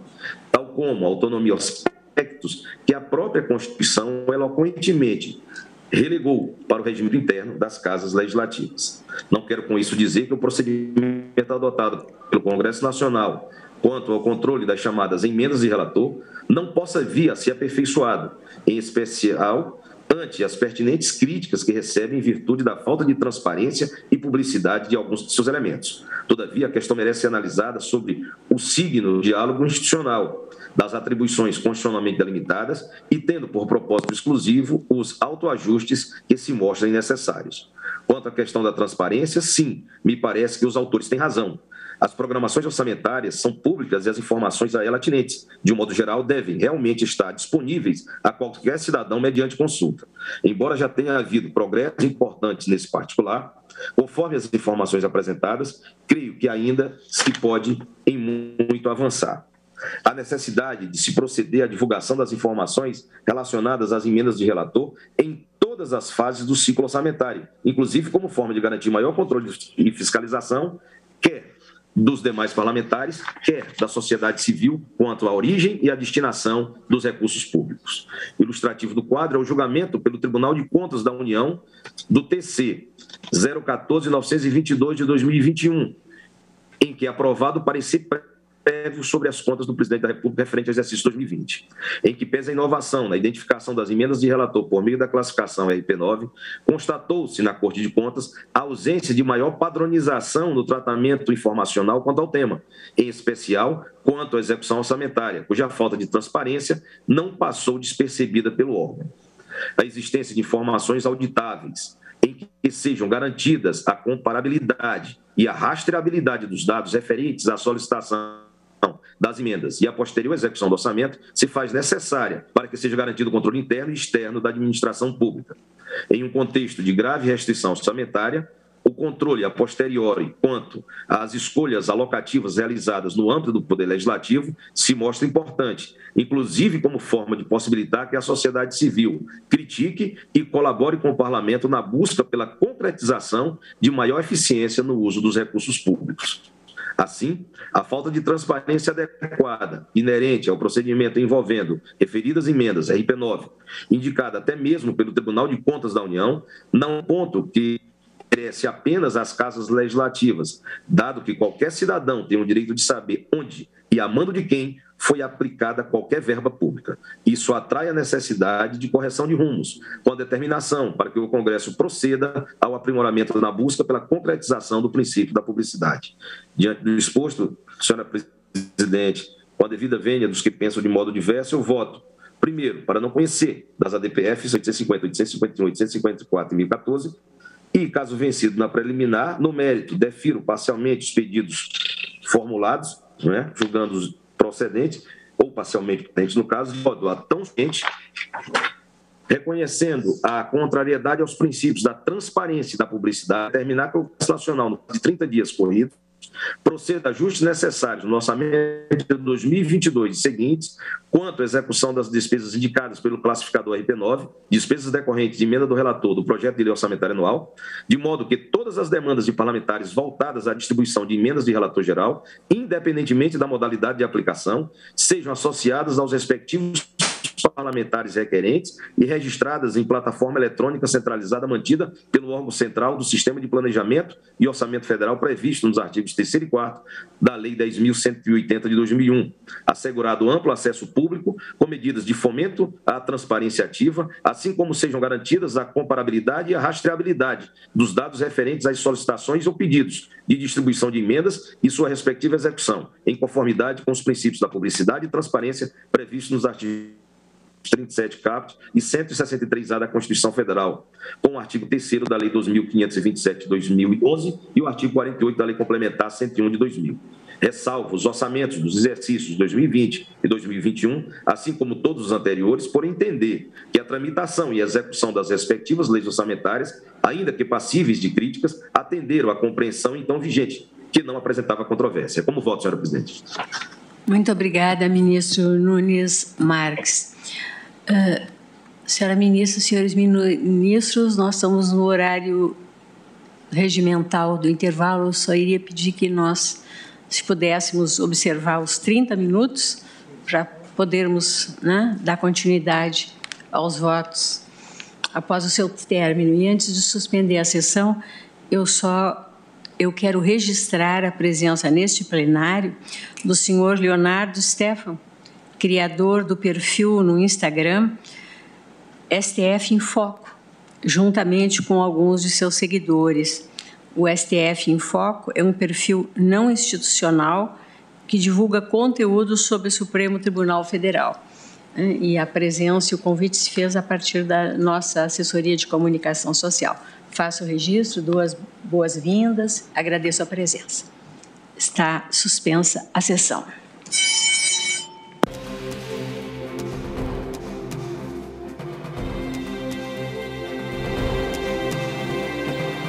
tal como a autonomia aos aspectos que a própria Constituição eloquentemente relegou para o regime interno das casas legislativas. Não quero com isso dizer que o procedimento adotado pelo Congresso Nacional quanto ao controle das chamadas emendas de relator não possa vir a ser aperfeiçoado, em especial ante as pertinentes críticas que recebe em virtude da falta de transparência e publicidade de alguns de seus elementos. Todavia, a questão merece ser analisada sobre o signo do diálogo institucional, das atribuições constitucionalmente delimitadas e tendo por propósito exclusivo os autoajustes que se mostrem necessários. Quanto à questão da transparência, sim, me parece que os autores têm razão. As programações orçamentárias são públicas e as informações a ela atinentes, de um modo geral, devem realmente estar disponíveis a qualquer cidadão mediante consulta. Embora já tenha havido progressos importantes nesse particular, conforme as informações apresentadas, creio que ainda se pode em muito avançar. A necessidade de se proceder à divulgação das informações relacionadas às emendas de relator em todas as fases do ciclo orçamentário, inclusive como forma de garantir maior controle e fiscalização, quer dos demais parlamentares, quer da sociedade civil, quanto à origem e à destinação dos recursos públicos. Ilustrativo do quadro é o julgamento pelo Tribunal de Contas da União do TC 014.922 de 2021, em que é aprovado o parecer prévio sobre as contas do Presidente da República referente ao exercício 2020, em que pesa a inovação na identificação das emendas de relator por meio da classificação RP9, constatou-se na Corte de Contas a ausência de maior padronização no tratamento informacional quanto ao tema, em especial quanto à execução orçamentária, cuja falta de transparência não passou despercebida pelo órgão. A existência de informações auditáveis, em que sejam garantidas a comparabilidade e a rastreabilidade dos dados referentes à solicitação das emendas e a posterior execução do orçamento se faz necessária para que seja garantido o controle interno e externo da administração pública. Em um contexto de grave restrição orçamentária, o controle a posteriori quanto às escolhas alocativas realizadas no âmbito do Poder Legislativo se mostra importante, inclusive como forma de possibilitar que a sociedade civil critique e colabore com o Parlamento na busca pela concretização de maior eficiência no uso dos recursos públicos. Assim, a falta de transparência adequada, inerente ao procedimento envolvendo referidas emendas RP9, indicada até mesmo pelo Tribunal de Contas da União, não é um ponto que merece apenas às casas legislativas, dado que qualquer cidadão tem o direito de saber onde e a mando de quem foi aplicada qualquer verba pública. Isso atrai a necessidade de correção de rumos, com a determinação para que o Congresso proceda ao aprimoramento na busca pela concretização do princípio da publicidade. Diante do exposto, senhora presidente, com a devida vênia dos que pensam de modo diverso, eu voto, primeiro, para não conhecer das ADPFs 850, 851, 854 e 1014, e, caso vencido na preliminar, no mérito, defiro parcialmente os pedidos formulados, julgando-os procedentes, ou parcialmente procedentes no caso, de modo a tão ciente, reconhecendo a contrariedade aos princípios da transparência e da publicidade, determinar que o Congresso Nacional, de 30 dias corridos, proceda a ajustes necessários no orçamento de 2022 e seguintes, quanto à execução das despesas indicadas pelo classificador RP9, despesas decorrentes de emenda do relator do projeto de lei orçamentária anual, de modo que todas as demandas de parlamentares voltadas à distribuição de emendas de relator geral, independentemente da modalidade de aplicação, sejam associadas aos respectivos parlamentares requerentes e registradas em plataforma eletrônica centralizada mantida pelo órgão central do Sistema de Planejamento e Orçamento Federal previsto nos artigos 3º e 4º da Lei 10.180 de 2001, assegurado amplo acesso público com medidas de fomento à transparência ativa, assim como sejam garantidas a comparabilidade e a rastreabilidade dos dados referentes às solicitações ou pedidos de distribuição de emendas e sua respectiva execução, em conformidade com os princípios da publicidade e transparência previstos nos artigos 37 caput e 163A da Constituição Federal, com o artigo 3º da Lei 2.527 de 2011 e o artigo 48 da Lei Complementar 101 de 2000. Ressalvo os orçamentos dos exercícios 2020 e 2021, assim como todos os anteriores, por entender que a tramitação e execução das respectivas leis orçamentárias, ainda que passíveis de críticas, atenderam à compreensão então vigente, que não apresentava controvérsia. Como voto, senhora presidente? Muito obrigada, ministro Nunes Marques. Senhora ministra, senhores ministros, nós estamos no horário regimental do intervalo. Eu só iria pedir que nós, se pudéssemos observar os 30 minutos para podermos dar continuidade aos votos após o seu término. E antes de suspender a sessão, eu quero registrar a presença neste plenário do senhor Leonardo Stefan, criador do perfil no Instagram STF em Foco, juntamente com alguns de seus seguidores. O STF em Foco é um perfil não institucional que divulga conteúdo sobre o Supremo Tribunal Federal. E a presença e o convite se fez a partir da nossa assessoria de comunicação social. Faço o registro, duas boas-vindas, agradeço a presença. Está suspensa a sessão.